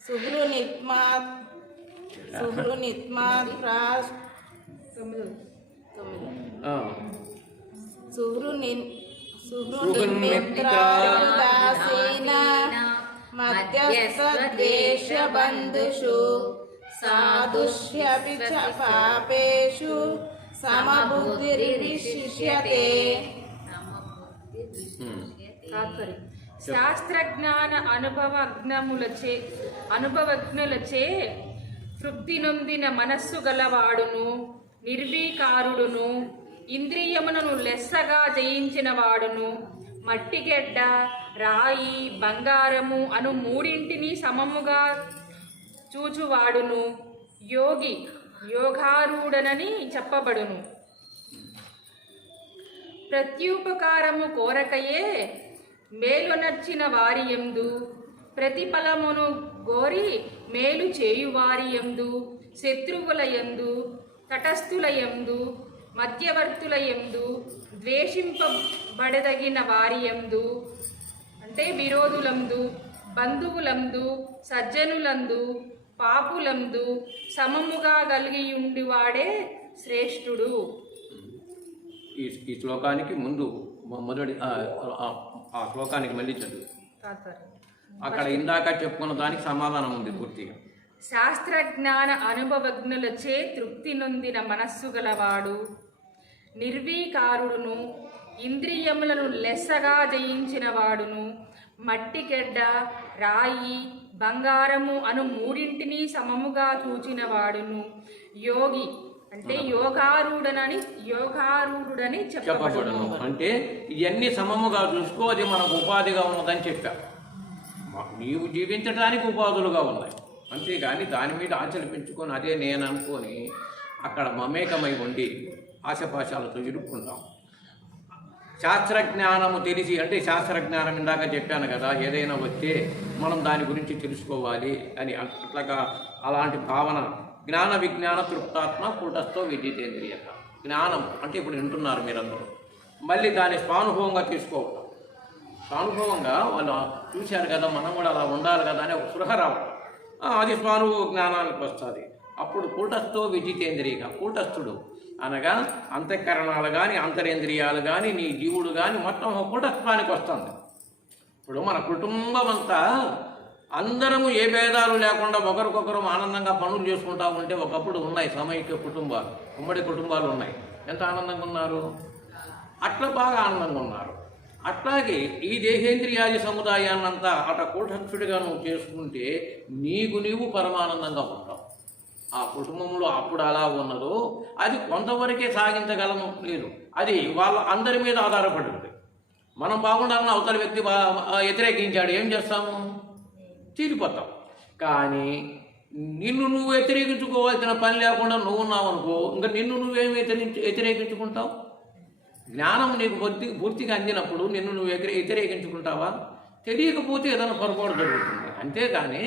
సుహృనిత్మాత్ సుహృనిమిత్రాదాసీన మధ్యస్థద్వేషబంధుషు సాధుష్యపి చ పాపేషు సమబుద్ధిర్విశిష్యతే. శాస్త్రజ్ఞాన అనుభవజ్ఞులచే తృప్తి నొందిన మనస్సు గలవాడును, నిర్వీకారుడును, ఇంద్రియములను లెస్సగా జయించిన వాడును, మట్టిగెడ్డ, రాయి, బంగారము అను మూడింటిని సమముగా చూచువాడును యోగారూఢనని చెప్పబడును. ప్రత్యుపకారము కోరకయే మేలునర్చిన వారియందు, ప్రతిఫలమును గోరి మేలు చేయువారియందు, శత్రువులయందు, తటస్థులయందు, మధ్యవర్తులయందు, ద్వేషింపబడదగిన వారియందు అంటే విరోధులందు, బంధువులందు, సజ్జనులందు, పాపులందు సమముగా కలిగియుండి వాడే శ్రేష్ఠుడు. ఈ శ్లోకానికి ముందు మొదటి ఆ శ్లోకానికి మళ్ళీ చదువు. అక్కడ ఇందాక చెప్పుకున్న దానికి సమాధానం ఉంది పూర్తిగా. శాస్త్రజ్ఞాన అనుభవజ్ఞులచే తృప్తి నొందిన మనస్సు గలవాడు, నిర్వీకారుడును, ఇంద్రియములను లెస్సగా జయించిన వాడును, మట్టిగెడ్డ, రాయి, బంగారము అను మూడింటిని సమముగా చూచిన వాడును యోగి అంటే యోగారూఢుడని చెప్పబడును. అంటే ఇవన్నీ సమముగా చూసుకో, అది మనకు ఉపాధిగా ఉన్నదని చెప్పా. నీవు జీవించడానికి ఉపాధులుగా ఉన్నాయి, అంతేగాని దాని మీద ఆశలు పెంచుకొని అదే నేను అనుకొని అక్కడ మమేకమై ఉండి ఆశపాశాలతో ఇరుక్కుంటాం. శాస్త్రజ్ఞానము తెలిసి అంటే శాస్త్రజ్ఞానం ఇందాక చెప్పాను కదా, ఏదైనా వస్తే మనం దాని గురించి తెలుసుకోవాలి అని అట్లాగా అలాంటి భావన. జ్ఞాన విజ్ఞాన తృప్తాత్మ కూటస్థో విజితేంద్రియ. జ్ఞానం అంటే ఇప్పుడు వింటున్నారు మీరందరూ, మళ్ళీ దాన్ని స్వానుభవంగా తీసుకోవడం. స్వానుభవంగా వాళ్ళు చూశారు కదా, మనం కూడా అలా ఉండాలి కదా అని ఒక స్పృహ రావడం, అది స్వానుభవ జ్ఞానానికి వస్తుంది. అప్పుడు కూటస్థో విజితేంద్రియ. కూటస్థుడు అనగా అంతఃకరణాలు కానీ అంతరేంద్రియాలు కానీ నీ జీవుడు కానీ మొత్తం కూటస్థానికి వస్తుంది. ఇప్పుడు మన కుటుంబం అంతా అందరము ఏ భేదాలు లేకుండా ఒకరికొకరు ఆనందంగా పనులు చేసుకుంటా ఉంటే ఒకప్పుడు ఉన్నాయి సమైక్య కుటుంబాలు, ఉమ్మడి కుటుంబాలు ఉన్నాయి. ఎంత ఆనందంగా ఉన్నారు, అట్లా బాగా ఆనందంగా ఉన్నారు. అట్లాగే ఈ దేహేంద్రియాది సముదాయాన్నంతా అట కూటస్థుడిగా నువ్వు చేసుకుంటే నీవు పరమానందంగా ఉంటావు. ఆ కుటుంబంలో అప్పుడు అలా ఉన్నదో అది కొంతవరకే సాగించగలము, లేదు అది వాళ్ళ అందరి మీద ఆధారపడి ఉంది. మనం బాగుండాలని అవతల వ్యక్తి వ్యతిరేకించాడు, ఏం చేస్తాము, తీరిపోతాం. కానీ నిన్ను నువ్వు వ్యతిరేకించుకోవాల్సిన పని లేకుండా నువ్వు ఉన్నావు అనుకో, ఇంకా నిన్ను నువ్వేం వ్యతిరేకించుకుంటావు? జ్ఞానం నీకు పూర్తిగా అందినప్పుడు నిన్ను నువ్వు వ్యతిరేకించుకుంటావా? తెలియకపోతే ఏదైనా పొరపాటు జరుగుతుంది. అంతేగాని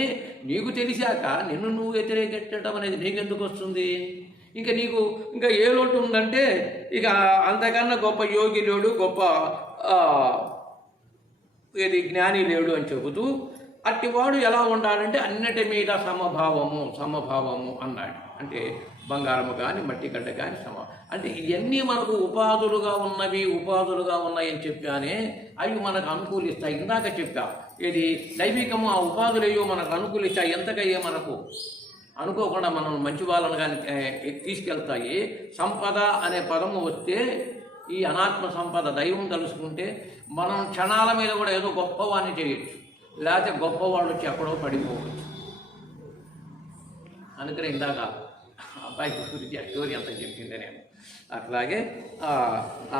నీకు తెలిసాక నిన్ను నువ్వు వ్యతిరేకించడం అనేది నీకెందుకు వస్తుంది? నీకు ఇంకా ఏ లోటు ఉందంటే ఇక అంతకన్నా గొప్ప యోగి లేడు, గొప్ప జ్ఞాని లేడు అని చెబుతూ అట్టివాడు ఎలా ఉండాలంటే అన్నిటి మీద సమభావము అన్నాడు. అంటే బంగారము కానీ మట్టి గడ్డ కానీ అంటే ఇవన్నీ మనకు ఉపాధులుగా ఉన్నాయని చెప్పానే, అవి మనకు అనుకూలిస్తాయి. ఇందాక చెప్పా, ఇది దైవికము, ఆ ఉపాధులయ్యో మనకు అనుకూలిస్తాయి. ఎంతకయ్యే మనకు అనుకోకుండా మనం మంచి వాళ్ళని కానీ తీసుకెళ్తాయి. సంపద అనే పదము వస్తే ఈ అనాత్మ సంపద దైవం తెలుసుకుంటే మనం క్షణాల మీద కూడా ఏదో గొప్పవాన్ని చేయొచ్చు, లేకపోతే గొప్పవాళ్ళు వచ్చి ఎక్కడో పడిపోవచ్చు. అందుకని ఇందాక అబ్బాయి గురించి ఆ స్టోరీ అంతా చెప్పిందే నేను. అట్లాగే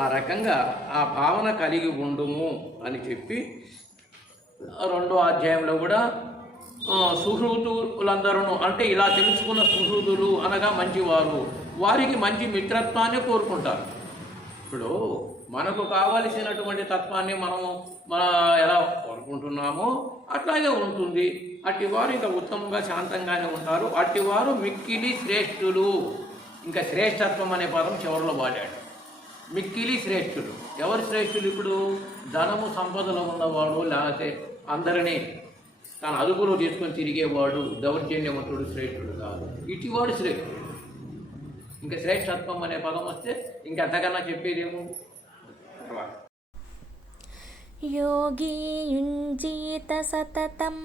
ఆ రకంగా ఆ భావన కలిగి ఉండుము అని చెప్పి 2వ అధ్యాయంలో కూడా సుహృతులందరూ, అంటే ఇలా తెలుసుకున్న సుహృతులు అనగా మంచివారు, వారికి మంచి మిత్రత్వాన్ని కోరుకుంటారు. ఇప్పుడు మనకు కావలసినటువంటి తత్వాన్ని మన ఎలా కోరుకుంటున్నామో అట్లాగే ఉంటుంది. అట్టివారు ఇంకా ఉత్తమంగా శాంతంగానే ఉంటారు. అట్టివారు మిక్కిలి శ్రేష్ఠులు. ఇంకా శ్రేష్ఠత్వం అనే పదం చివరిలో వాడాడు. మిక్కిలి శ్రేష్ఠులు. ఎవరు శ్రేష్ఠులు? ఇప్పుడు ధనము సంపదలో ఉన్నవాడు, లేకపోతే అందరినీ తన అదుపులో తీసుకొని తిరిగేవాడు, దౌర్జన్యవంతుడు శ్రేష్ఠుడు కాదు. ఇటివాడు శ్రేష్ఠుడు. ఇంకా శ్రేష్ఠత్వం అనే పదం వస్తే ఇంకెంతకన్నా చెప్పేదేమో. యోగి యుంజీత సతతం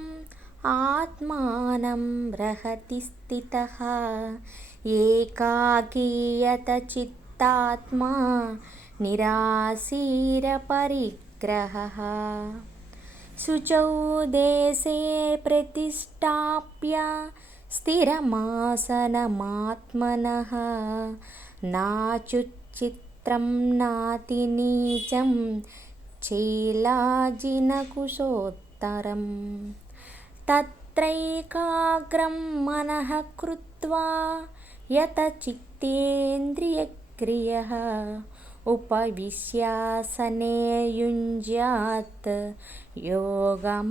ఆత్మానం రహతి స్థితః ఏకాకీయత చిత్తాత్మా నిరాశీర పరిగ్రహః శుచౌ దేశే ప్రతిష్టాప్య స్థిరమాసనమాత్మనః నాచుచిత్రం నాతి నీచం చైలాజినకుశోత్తరం తత్రైకాగ్రం మనః కృత్వా యత చిత్తేంద్రియక్రియః ఉపవిశ్యాసనే యుంజ్యాత్ యోగమాత్మవిశుద్ధయే.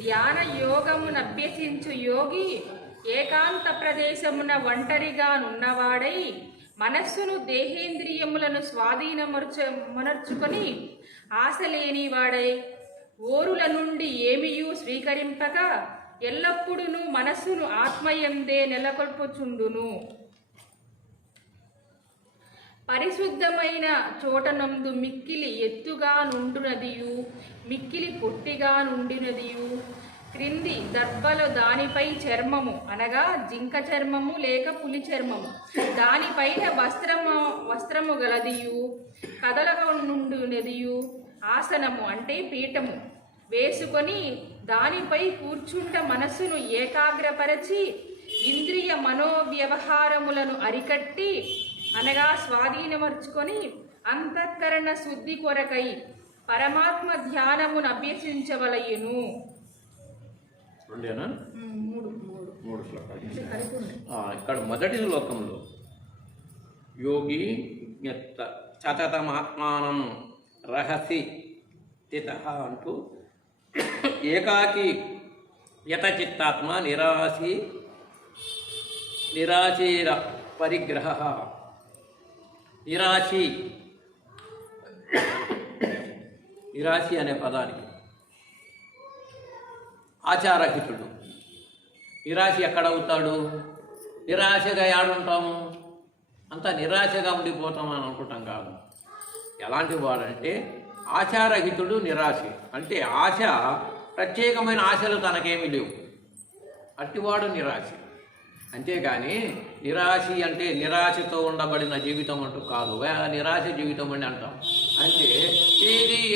ధ్యాన యోగమును అభ్యసించు యోగి ఏకాంత ప్రదేశమున ఒంటరిగా నున్నవాడై మనస్సును దేహేంద్రియములను స్వాధీనమర్చుకొని ఆశలేని వాడై ఓరుల నుండి ఏమియూ స్వీకరింపక ఎల్లప్పుడూ మనస్సును ఆత్మయందే నెలకొల్పుచుండును. పరిశుద్ధమైన చోటనందు మిక్కిలి ఎత్తుగా నుండునదియు మిక్కిలి పొట్టిగా నుండినదియు క్రింది దర్భలు దానిపై చర్మము అనగా జింక చర్మము లేక పులి చర్మము దానిపైన వస్త్రము గలదియు కదలక నుండునదియు ఆసనము అంటే పీఠము వేసుకొని దానిపై కూర్చుంట మనస్సును ఏకాగ్రపరచి ఇంద్రియ మనోవ్యవహారములను అరికట్టి అనగా స్వాధీనమర్చుకొని అంతఃకరణ శుద్ధి కొరకై పరమాత్మ ధ్యానమును అభ్యసించవలయును. మూడు శ్లోకాలు. ఇక్కడ మొదటి శ్లోకంలో యోగి సతతమాత్మానం రహసి స్థితః అంటూ ఏకాకి యత చిత్తాత్మ నిరాశీర పరిగ్రహ. నిరాశి అనే పదానికి ఆచారహితుడు. నిరాశి ఎక్కడవుతాడు? నిరాశగా ఏడుంటాము, అంతా నిరాశగా ఉండిపోతామని అనుకుంటాం కాదు. ఎలాంటి వాడంటే ఆచారహితుడు నిరాశి. అంటే ఆశ, ప్రత్యేకమైన ఆశలు తనకేమీ లేవు. అట్టివాడు నిరాశి. అంతేగాని నిరాశి అంటే నిరాశతో ఉండబడిన జీవితం అంటూ కాదు. నిరాశ జీవితం అని అంటాం. అంటే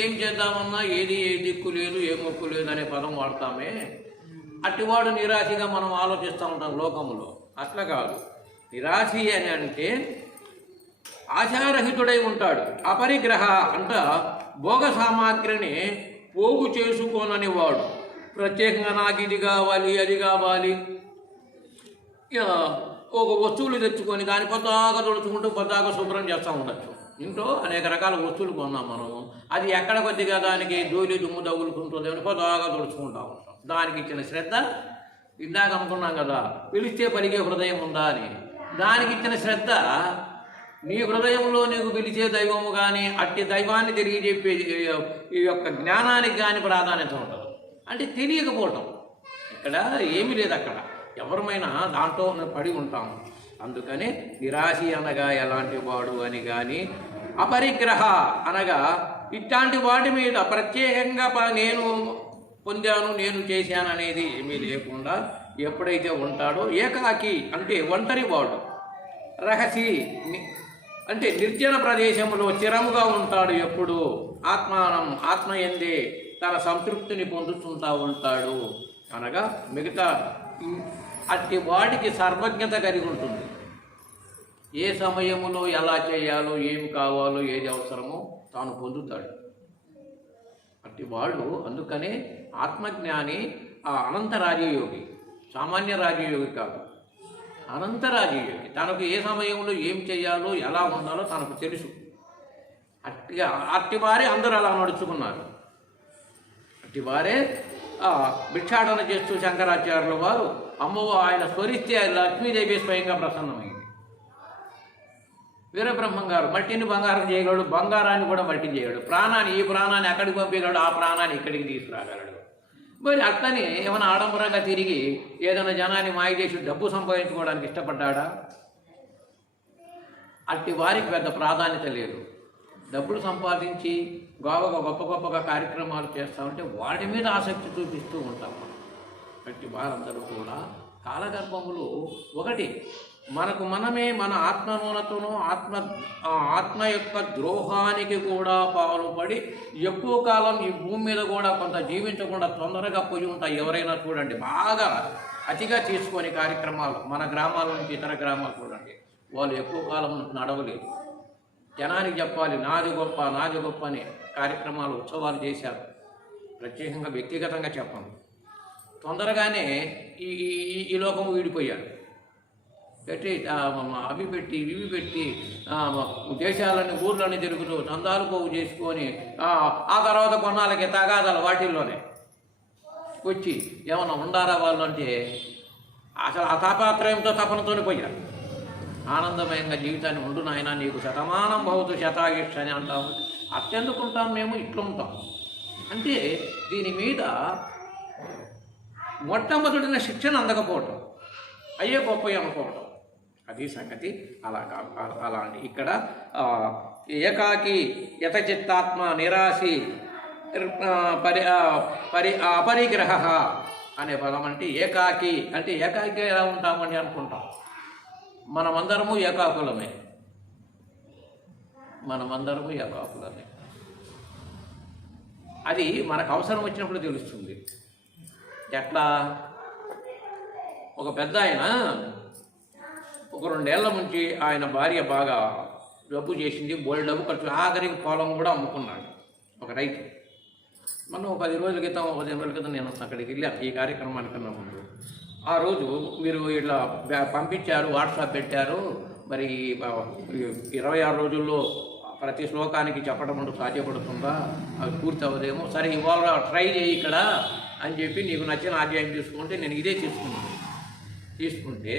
ఏం చేద్దామన్నా ఏ దిక్కు లేదు, ఏ మొక్కు లేదు అనే పదం వాడతామే. అట్టివాడు నిరాశిగా మనం ఆలోచిస్తూ ఉంటాం లోకంలో. అట్లా కాదు. నిరాశి అని అంటే ఆశారహితుడై ఉంటాడు. అపరిగ్రహ అంట భోగ సామాగ్రిని పోగు చేసుకోనని వాడు. ప్రత్యేకంగా నాకు ఇది కావాలి, అది కావాలి, ఒక వస్తువులు తెచ్చుకొని దాని కొత్తగా తుడుచుకుంటూ కొత్తగా శుభ్రం చేస్తూ ఉండొచ్చు. ఇంట్లో అనేక రకాల వస్తువులు కొన్నాం మనము. అది ఎక్కడ కొద్దిగా దానికి ధూళి దుమ్ము తగులుకుంటుంది అని కొత్తగా తుడుచుకుంటూ ఉంటాం. దానికి ఇచ్చిన శ్రద్ధ, ఇందాక అనుకున్నాం కదా పిలిస్తే పలికే హృదయం ఉందా అని, దానికి ఇచ్చిన శ్రద్ధ నీ హృదయంలో నీకు పిలిచే దైవము కానీ అట్టి దైవాన్ని తెలియజెప్పే ఈ యొక్క జ్ఞానానికి కానీ ప్రాధాన్యత ఉండదు. అంటే తెలియకపోవటం. ఇక్కడ ఏమీ లేదు. అక్కడ ఎవరమైనా దాంట్లో పడి ఉంటాము. అందుకని నిరాశి అనగా ఎలాంటి వాడు అని కానీ, అపరిగ్రహ అనగా ఇట్లాంటి వాటి మీద ప్రత్యేకంగా నేను పొందాను, నేను చేశాను అనేది ఏమీ లేకుండా ఎప్పుడైతే ఉంటాడో, ఏకాకి అంటే ఒంటరి వాడు, రహసి అంటే నిర్జన ప్రదేశంలో స్థిరముగా ఉంటాడు. ఎప్పుడు ఆత్మయందే తన సంతృప్తిని పొందుతుంటూ ఉంటాడు. అనగా మిగతా అట్టి వాటికి సర్వజ్ఞత కలిగి ఉంటుంది. ఏ సమయంలో ఎలా చేయాలో, ఏమి కావాలో, ఏది అవసరమో తాను పొందుతాడు అట్టి వాడు. అందుకనే ఆత్మజ్ఞాని ఆ అనంత రాజయోగి, సామాన్య రాజయోగి కాదు, అనంత రాజయోగి. తనకు ఏ సమయంలో ఏం చేయాలో, ఎలా ఉండాలో తనకు తెలుసు. అట్టివారే అందరూ అలా నడుచుకున్నారు. అట్టివారే భిక్షాటన చేస్తూ శంకరాచార్యుల వారు ఆయన స్మరిస్తే లక్ష్మీదేవి స్వయంగా ప్రసన్నమైంది. వీరబ్రహ్మం గారు మట్టిని బంగారం చేయగలడు, బంగారాన్ని కూడా మట్టి చేయగలడు. ఈ ప్రాణాన్ని అక్కడికి పంపించగలడు, ఆ ప్రాణాన్ని ఇక్కడికి తీసుకురాగలడు. మరి అట్లని ఏమైనా ఆడంబరంగా తిరిగి ఏదైనా జనాన్ని మాయ చేసి డబ్బు సంపాదించుకోవడానికి ఇష్టపడ్డా? అట్టి వారికి పెద్ద ప్రాధాన్యత లేదు. డబ్బులు సంపాదించి గొప్ప కార్యక్రమాలు చేస్తామంటే వాటి మీద ఆసక్తి చూపిస్తూ ఉంటాం. అట్టి వారందరూ కూడా కాలగర్భములు ఒకటి మనకు మనమే మన ఆత్మమూలతోనూ ఆత్మ యొక్క ద్రోహానికి కూడా పాల్పడి ఎక్కువ కాలం ఈ భూమి మీద కూడా కొంత జీవించకుండా తొందరగా పోయి ఉంటాయి. ఎవరైనా చూడండి, బాగా అతిగా తీసుకొని కార్యక్రమాలు మన గ్రామాల నుంచి ఇతర గ్రామాలు చూడండి, వాళ్ళు ఎక్కువ కాలం నడవలేదు. జనానికి చెప్పాలి నాది గొప్ప అని కార్యక్రమాలు, ఉత్సవాలు చేశారు. ప్రత్యేకంగా వ్యక్తిగతంగా చెప్పను. తొందరగానే ఈ లోకం వీడిపోయారు. పెట్టి అవి పెట్టి ఇవి పెట్టి దేశాలని ఊర్లని తిరుగుతూ చందాలు పోగు చేసుకొని ఆ తర్వాత కొన్నాళ్ళకి తగాదాలు వాటిల్లోనే వచ్చి ఏమన్నా ఉండారా వాళ్ళు అంటే అసలు ఆ తాపాత్రయంతో తపనతోనే పోయారు. ఆనందమయంగా జీవితాన్ని ఉండు నాయన, నీకు శతమానం భవతు శతాయుష్ అని అంటాము. అత్యందుకుంటాం మేము, ఇట్లుంటాం. అంటే దీని మీద మొట్టమొదటిన శిక్షణ అందకపోవటం, అయ్యే గొప్ప అనుకోవటం, అది సంగతి. అలాంటి ఇక్కడ ఏకాకి యతచిత్తాత్మ నిరాశి అపరిగ్రహ అనే పదం. అంటే ఏకాకి అంటే ఏకాకి ఎలా ఉంటామని అనుకుంటాం. మనమందరము ఏకాకులమే. అది మనకు అవసరం వచ్చినప్పుడు తెలుస్తుంది. ఎట్లా? ఒక పెద్ద ఆయన ఒక 2 ఏళ్ల నుంచి ఆయన భార్య బాగా డబ్బు చేసింది, బోల్డ్ డబ్బు ఖర్చు, ఆఖరికి పొలం కూడా అమ్ముకున్నాడు. ఒక రైతు. మనం 10 రోజుల క్రితం 15 రోజుల క్రితం నేను అక్కడికి వెళ్ళాను ఈ కార్యక్రమానికన్నా ముందు. ఆ రోజు మీరు ఇట్లా పంపించారు, వాట్సాప్ పెట్టారు, మరి 26 రోజుల్లో ప్రతి శ్లోకానికి చెప్పడం అంటూ సాధ్యపడుతుందా, అది పూర్తి అవ్వదేమో, సరే ఇవాళ ట్రై చేయి ఇక్కడ అని చెప్పి నీకు నచ్చిన అధ్యాయం తీసుకుంటే నేను ఇదే తీసుకుంటే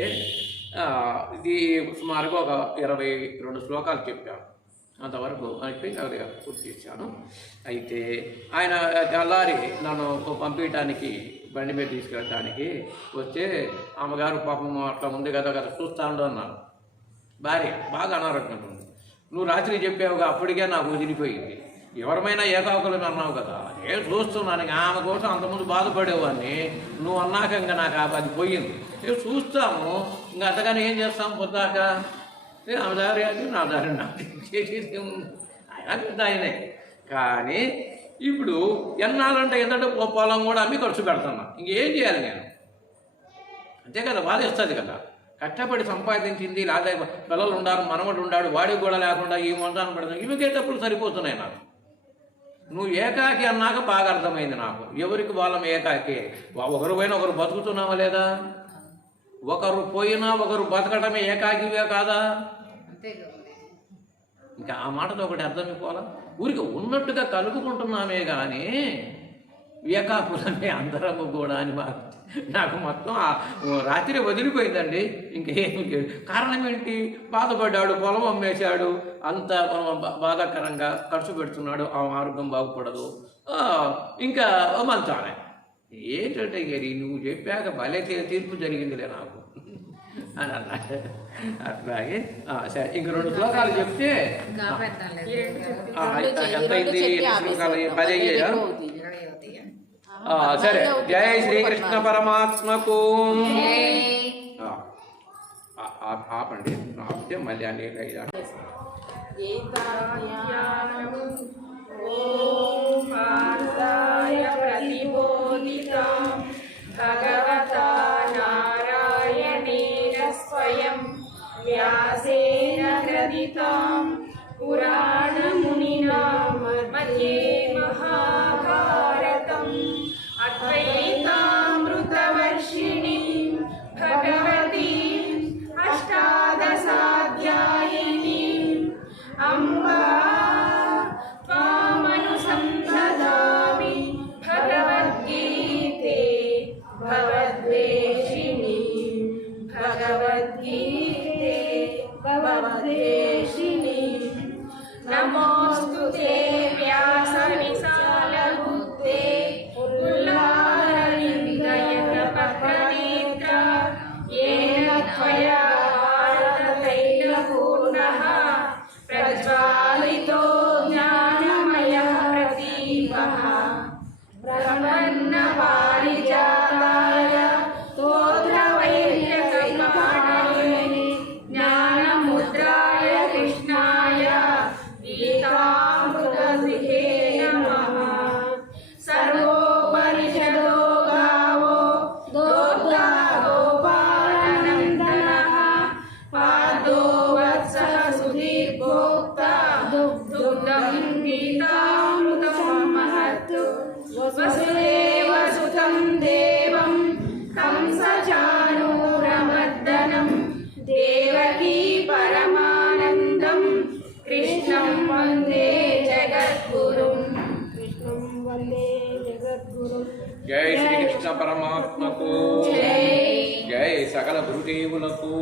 ఇది సుమారుగా ఒక 22 శ్లోకాలు చెప్పాను. అంతవరకు అయిపోయి అది పూర్తి చేశాను. అయితే ఆయన తెల్లారి నన్ను పంపించడానికి బండి మీద తీసుకెళ్ళడానికి వస్తే అమ్మగారు పాపం అట్లా ఉంది కదా చూస్తాను అన్నాను. భార్య బాగా అనారోగ్యం ఉంది. నువ్వు రాత్రి చెప్పావుగా, అప్పటికే నాకు వదిలిపోయింది. ఎవరమైనా ఏకాకులని అన్నావు కదా, నేను చూస్తున్నాను. ఆమె కోసం అంతకుముందు బాధపడేవాడిని, నువ్వు అన్నాక ఇంకా నాకు అది పోయింది. చూస్తాము, ఇంకా అంతగానే ఏం చేస్తాము పొద్దాక. ఆమె దారి అది, నా దారి నాకు చేసేది ఆయన పెద్ద ఆయనే. కానీ ఇప్పుడు ఎన్నాళ్ళంటే ఎందుకంటే పొలం కూడా అమ్మి ఖర్చు పెడుతున్నా, ఇంకేం చేయాలి నేను? అంతే కదా, బాధేస్తుంది కదా. కష్టపడి సంపాదించింది, లేదా పిల్లలు ఉండాలి, మనవడు ఉన్నాడు, వాడికి కూడా లేకుండా ఈ మొంతాన్ని పెడతాను, ఇవికే తప్పులు సరిపోతున్నాయి నాకు. నువ్వు ఏకాకి అన్నాక బాగా అర్థమైంది నాకు. ఎవరికి వాళ్ళం ఏకాకి, ఒకరు పోయినా ఒకరు బతుకుతున్నావా లేదా? ఒకరు పోయినా ఒకరు బతకటమే ఏకాకివే కాదా? ఇంకా ఆ మాటతో ఒకటి అర్థమైపోవాలా? ఊరికి ఉన్నట్టుగా కలుపుకుంటున్నామే కానీ ఏకాకులమే అందరము కూడా అని నాకు మొత్తం రాత్రి వదిలిపోయిందండి. ఇంకేమి కారణం ఏంటి? బాధపడ్డాడు, పొలం అమ్మేశాడు, అంత బాధాకరంగా ఖర్చు పెడుతున్నాడు, ఆ మార్గం బాగుపడదు, ఇంకా మంచానే. ఏంటంటే నువ్వు చెప్పాక భలే తీర్పు జరిగిందిలే నాకు అని అన్నాడు. అట్లాగే సరే, ఇంక 2 శ్లోకాలు చెప్తే ఎంత అయింది? 2 శ్లోకాలు 10 అయ్యాయా? సరే, జై శ్రీకృష్ణ పరమాత్మకు. ఆపండి, ఆపితే మళ్ళీ అనేక భగవతా నారాయణేన స్వయం వ్యాసేన గ్రథితాం పురాణమునినా మధ్యే మహాభారతం అద్వైతామృతవర్షిణీం భగవతీం అష్టాదశాధ్యాయినీం అంబా త్వామనుసందదామి భగవద్గీతే భగవద్వేషిణీం భగవద్గీతే భగవద్వేషిణీం నమోస్తుతే వ్యాస విశాలబుద్ధే ఉల్లారవిందయనపత్రనేత్ర येन त्वया भारततैलपूर्णः प्रज्वालितो ज्ञानमयः प्रदीपः ब्रह्मण्यपारिजाताय स्तोत्रवैर्यकल्पाणये ज्ञानमुद्राय कृष्णाय गीतामृतसिहे नमः सर्वोपनिषदो गावो दोग्धा गोपालनन्दनः पादो वत्सः सुधीर्भोक्ता दुग्धं गीतामृतं महत् वसुदेवसुतं देवं कंसचाणूरमर्दनं देवकी परमानन्दं कृष्णं वन्दे जगद्गुरुं జై శ్రీకృష్ణ పరమాత్మకు. జై సకల గురుదేవులకు.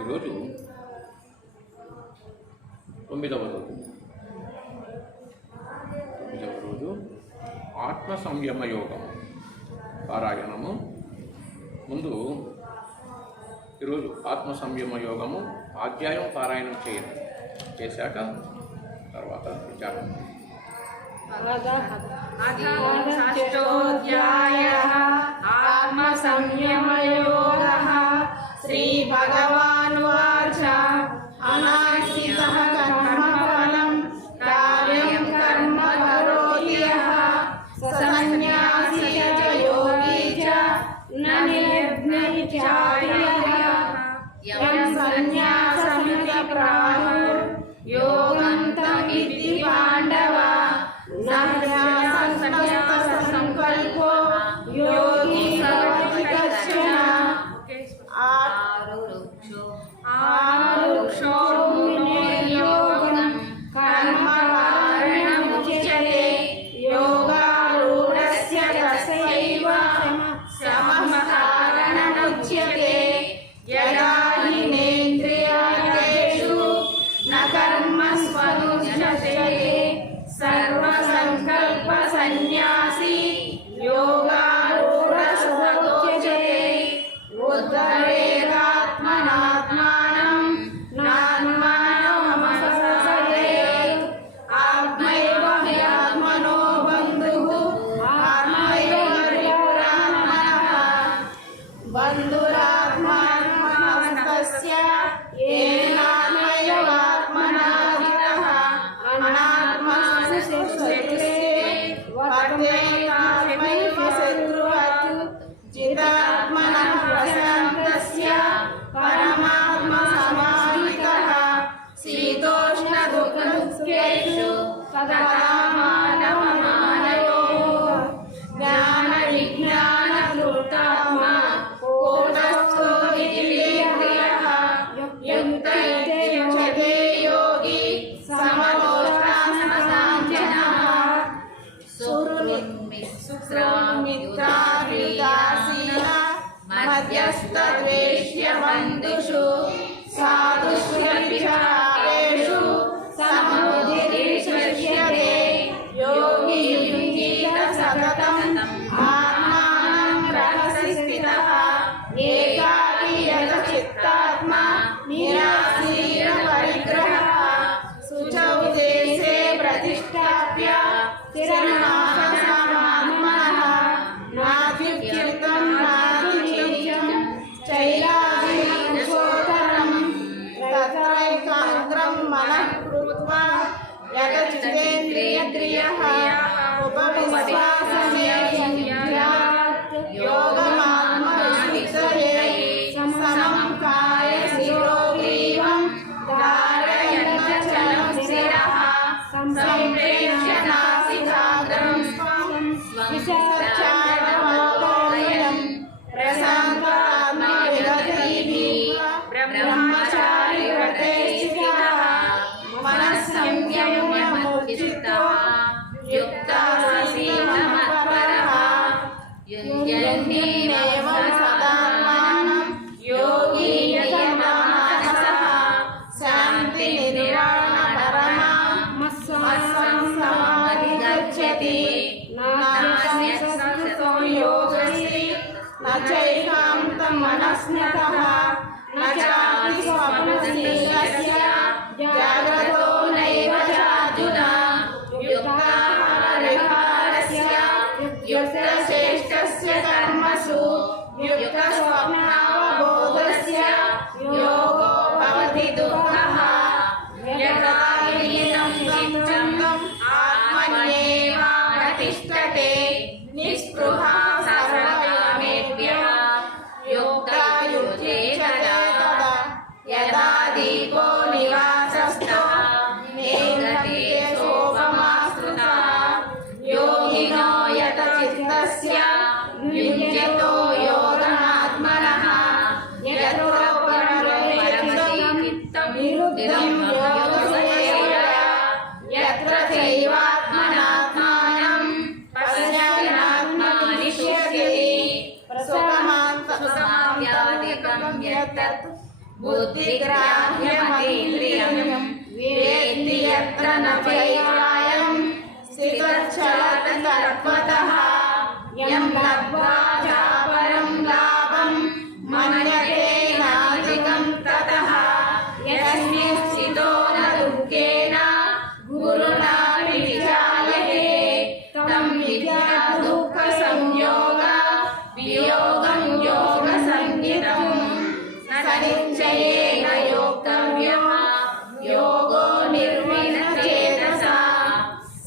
ఈరోజు 9వ రోజు ఆత్మ సంయమ యోగం పారాయణము. ముందు ఈరోజు ఆత్మ సంయమ యోగము అధ్యాయం పారాయణం చేశాక తర్వాత విచారం. షష్టోధ్యాయః ఆత్మసంయమయోగః. శ్రీభగవానువాచ అనాశ్రితః కర్మఫలం కార్యం కర్మ కరోతి యః సన్యాసి చ యోగి చ న నిర్జ్ఞాయః యం సన్యాసమితి ప్రాహుర్ యోగం తమితి పాండవ సంకల్పో యోగి ఆరుక్షోర్యోగం కర్మకారణముచ్యతే యోగారూఢస్య తస్యైవ శమః కారణముచ్యతే యదా హి నేంద్రియార్థేషు న కర్మస్వనుష్ఠతే సర్వసంకల్ప సన్యాసి యోగారూఢస్తతోచ్యతే ఉద్ధరేదాత్మనాత్మానం నాత్మానమససేత్ बन्धुरात्मात्महस्तस्य येनात्मैवात्मना जितः अनात्मस्य शत्रुस्ते वर्तेतात्मैव शत्रुवत् जितात्मनः प्रशान्तस्य परमात्मसमाहितः शीतोष्णदुःखेषु सदा मानवमानयोः ज्ञानविज्ञानधृतात्मा कूटस्थो विजितेन्द्रियः युक्तयुज्यते योगी समलोष्टाश्मसाञ्जनः सुहृन्मित्रार्युदासीनः मध्यस्थद्वेष्य बन्धुषु साधुष्वभिचारेषु समुदिरिष्यते योगी युञ्जीत सततम् आत्मानं रहसि स्थितः एकाकी यतचित्तात्मा निराशीर परिग्रहः शुचौ देशे प्रतिष्ठाप्य स्थिरमात्मनः नात्युच्यतं नातिनीचं चैलाजिनकुशोत्तरं तत्रैकाग्रं मनः कृत्वा यतचितेन्द्रियः उपविश्वासमेन्द्रियात् योगमात्मविशुद्धये समं कायशिरोग्रीवं धारयन् चलं स्थिरः सम्प्रेक्ष्य नासिकाग्रं स्वविचारमवलोकयन् प्रशान्तात्मविगतैः ब्रह्मचारी व्रते स्थितः मनः संयम्यमुचितो युक्तासीनमत्परः युञ्जन्नेवं सदात्मानं योगी यतमानसः शान्तिनिर्वाणपरमां मत्समधिगच्छति नास्यसंसतो योगस्ति न चैकान्तं मनस्नतः न चापि स्वप्नशीलस्य जाग्रतो नैव चार्जुन युक्ताहारविहारस्य युक्तश्रेष्ठस्य कर्मसु युक्तस्वप्नावबोधस्य योगो भवति दुःखः यदा लीनं चित्तम् आत्मन्येवावतिष्ठते निःस्पृहा सर्वकामेभ्यः योक्ता युज्यते तदा यदा दीपो निवासस्थः नेङ्गते शोभमाश्रितः योगिनो यतचित्तस्य युञ्जतो योगमात्मनः यत्र परमचित्तं विरुद्धं योगसेवया यत्र चैवात्मनात्मानं पश्यन्नात्मानि शुच्यते सुखमान्त्यादिकं यत् बुद्धिग्राह्यमतीन्द्रियं वेत्ति यत्र न चैवायं स्थितश्चलति तत्त्वतः यं लब्ध्वा चापरं लाभं मन्यते नाधिकं ततः यस्मिन् स्थितो न दुःखेन गुरुणा विचार्यते तं विद्या दुःखसंयोग वियोगं योगसंज्ञितम् सनिश्चयेन योक्तव्यः योगो निर्विण्णचेतसा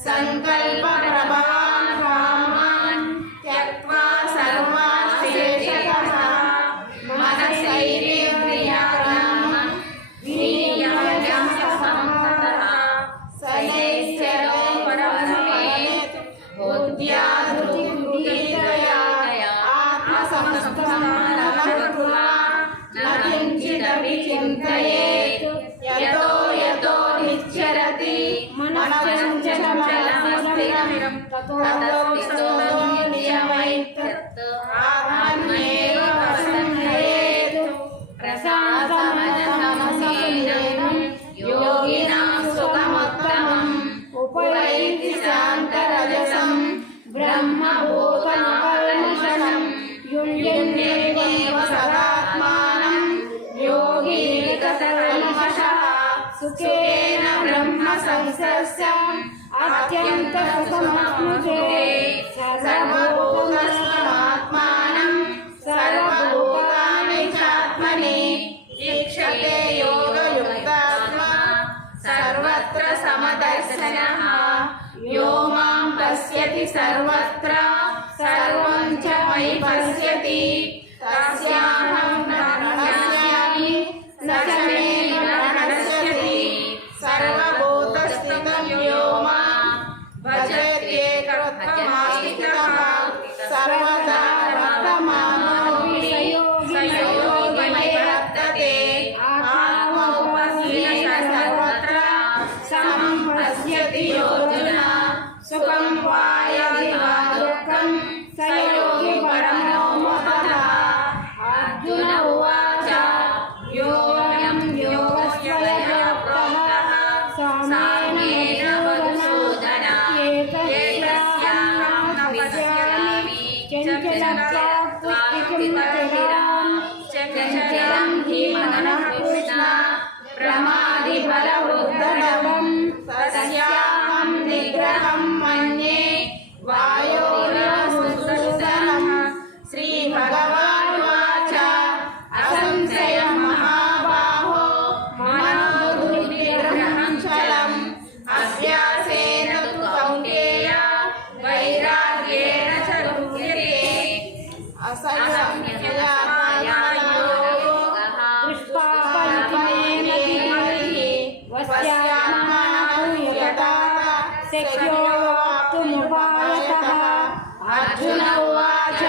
संकल्पप्रभवान् कामान् त्यक्त्वा सर्वाशेषतः मनसैरेन्द्रियाणां विनियम्य समन्ततः सनैश्चरो परमस्मेत् बुद्ध्या धृतिगृहीतया आत्मसंस्थं मनः न किञ्चिदपि चिन्तयेत् यतो यतो निश्चरति मनश्चञ्चलमस्थिरं ततस्थितो नियमैतत् आत्मन्येव प्रसन्नयेत् प्रशान्तमनसमसीनं योगिनां सुखमुत्तमम् उपैति शान्तरजसं ब्रह्मभूतमकल्मषम् युञ्जन्नेव सदात्मानं योगी विगतकल्मषः सुखेन ब्रह्म संसस्यम् अत्यन्तसुखमश्नुते सर्वभूतस्थमात्मानं सर्वभूत परमात्मने ईक्षते योगयुक्तात्मा सर्वत्र समदर्शनः यो मां पश्यति सर्वत्र सर्वं च मयि पश्यति तस्याहं न प्रणश्यामि न च मे न प्रणश्यति सर्वभूतस्थितं यो मां भजत्येकत्वमास्थितः सर्वदा वर्तमानोऽपि स योगी मयि वर्तते आत्मोपसीद सर्वत्र समं पश्यति योऽर्जुन सुखं वा यदि वा दुःखं स योगी परमो मतः अर्जुन उवाच योऽयं योगस्त्वया प्रोक्तः साम्येन मधुसूदन एतस्याहं न पश्यामि चञ्चलं हि मनः कृष्ण प्रमादिबलवृद्धं तस्याहं निग्रहं मन्ये वायोर्यसुसूदनः श्रीभगवानुवाच असंशयं महाबाहो मनोदुर्निग्रहं चलम् अभ्यासेन तु कौन्तेय वैराग्येण च गृह्यते असंशयमाया योगः दुष्पापल्पमेन शक्यो वाप्तुमुपायतः अर्जुन उवाच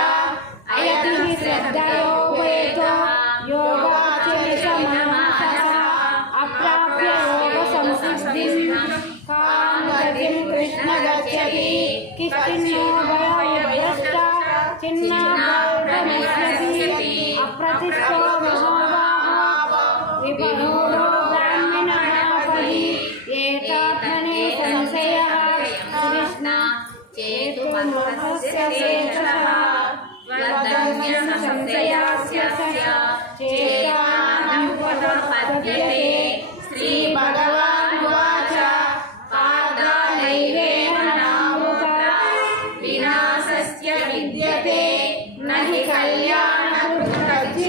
अयति श्रद्धयो वेतो योगाचरितमनसः अप्राप्य योगसंसिद्धिं कां गतिं कृष्ण गच्छति किष्किन्यो भयभयष्टा छिन्नाभरणमिष्यति अप्रतिष्ठो महाबाहो विपणूढो ब्राह्मणः परि एतात्मने संशयः कृष्ण चेतुमनस्य शेषः वदन्य संशयास्य चेतानुपपद्यते श्रीभगवानुवाच पादानैवेन नामुत्र विनाशस्य विद्यते न हि कल्याणकृत्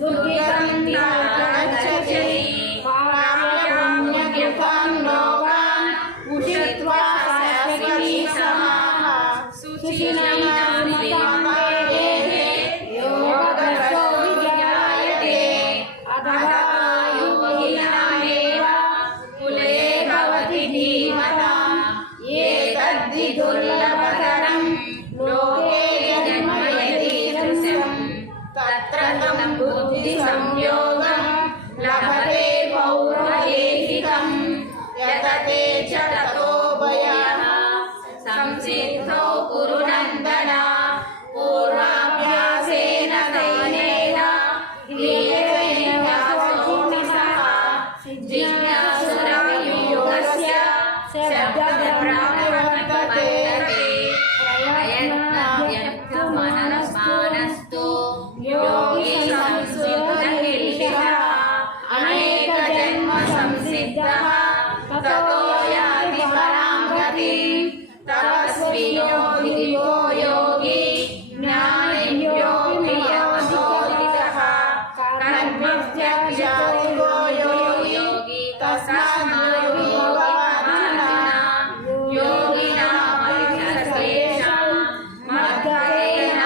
दुर्गतिं गच्छति पाप्यपुण्यकृतं लोकान् उषित्वा शाश्वती समाः सुचिनां योगदर्शो विजायते अथवा योगिनामेव कुले भवति धीमताम् एतद्धि दुर्लभतरं लोके जन्म यदीदृशं तत्र तं बुद्धिसंयोगं लभते पौरुषेहिकं यतते च ततो भयः संसिद्धौ कुरु नन्दन पूर्वाभ्यासेन कालेन क्रियते जिज्ञासुरयोगस्य शब्दप्रवर्तते प्रयत्नाद्यक्तमनस्मानस्तु योगी संसिद्धनिरीक्षः अनेकजन्म संसिद्धः ततो याति परां गतिं तपस्विनो योगी ज्ञानियोऽपि यतोऽधिकः कर्मत्यक्तो योगी तस्मात् योगिनामभिषतेषां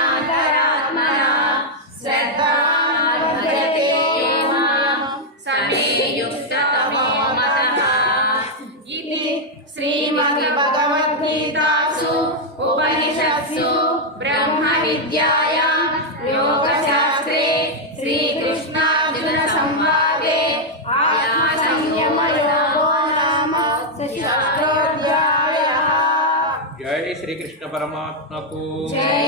मद्गतेनान्तरात्मना श्रद्धामर्जते यो मां स मे युक्ततमो मतः इति श्रीमद्भगवद्गीतासु उपनिषत्सु ब्रह्मविद्यायां योगशास्त्रे श्रीकृष्णार्जुनसंवादे आत्मसंयमयोगो नाम षष्ठोऽध्यायः। जय श्रीकृष्ण परमात्मा को जय।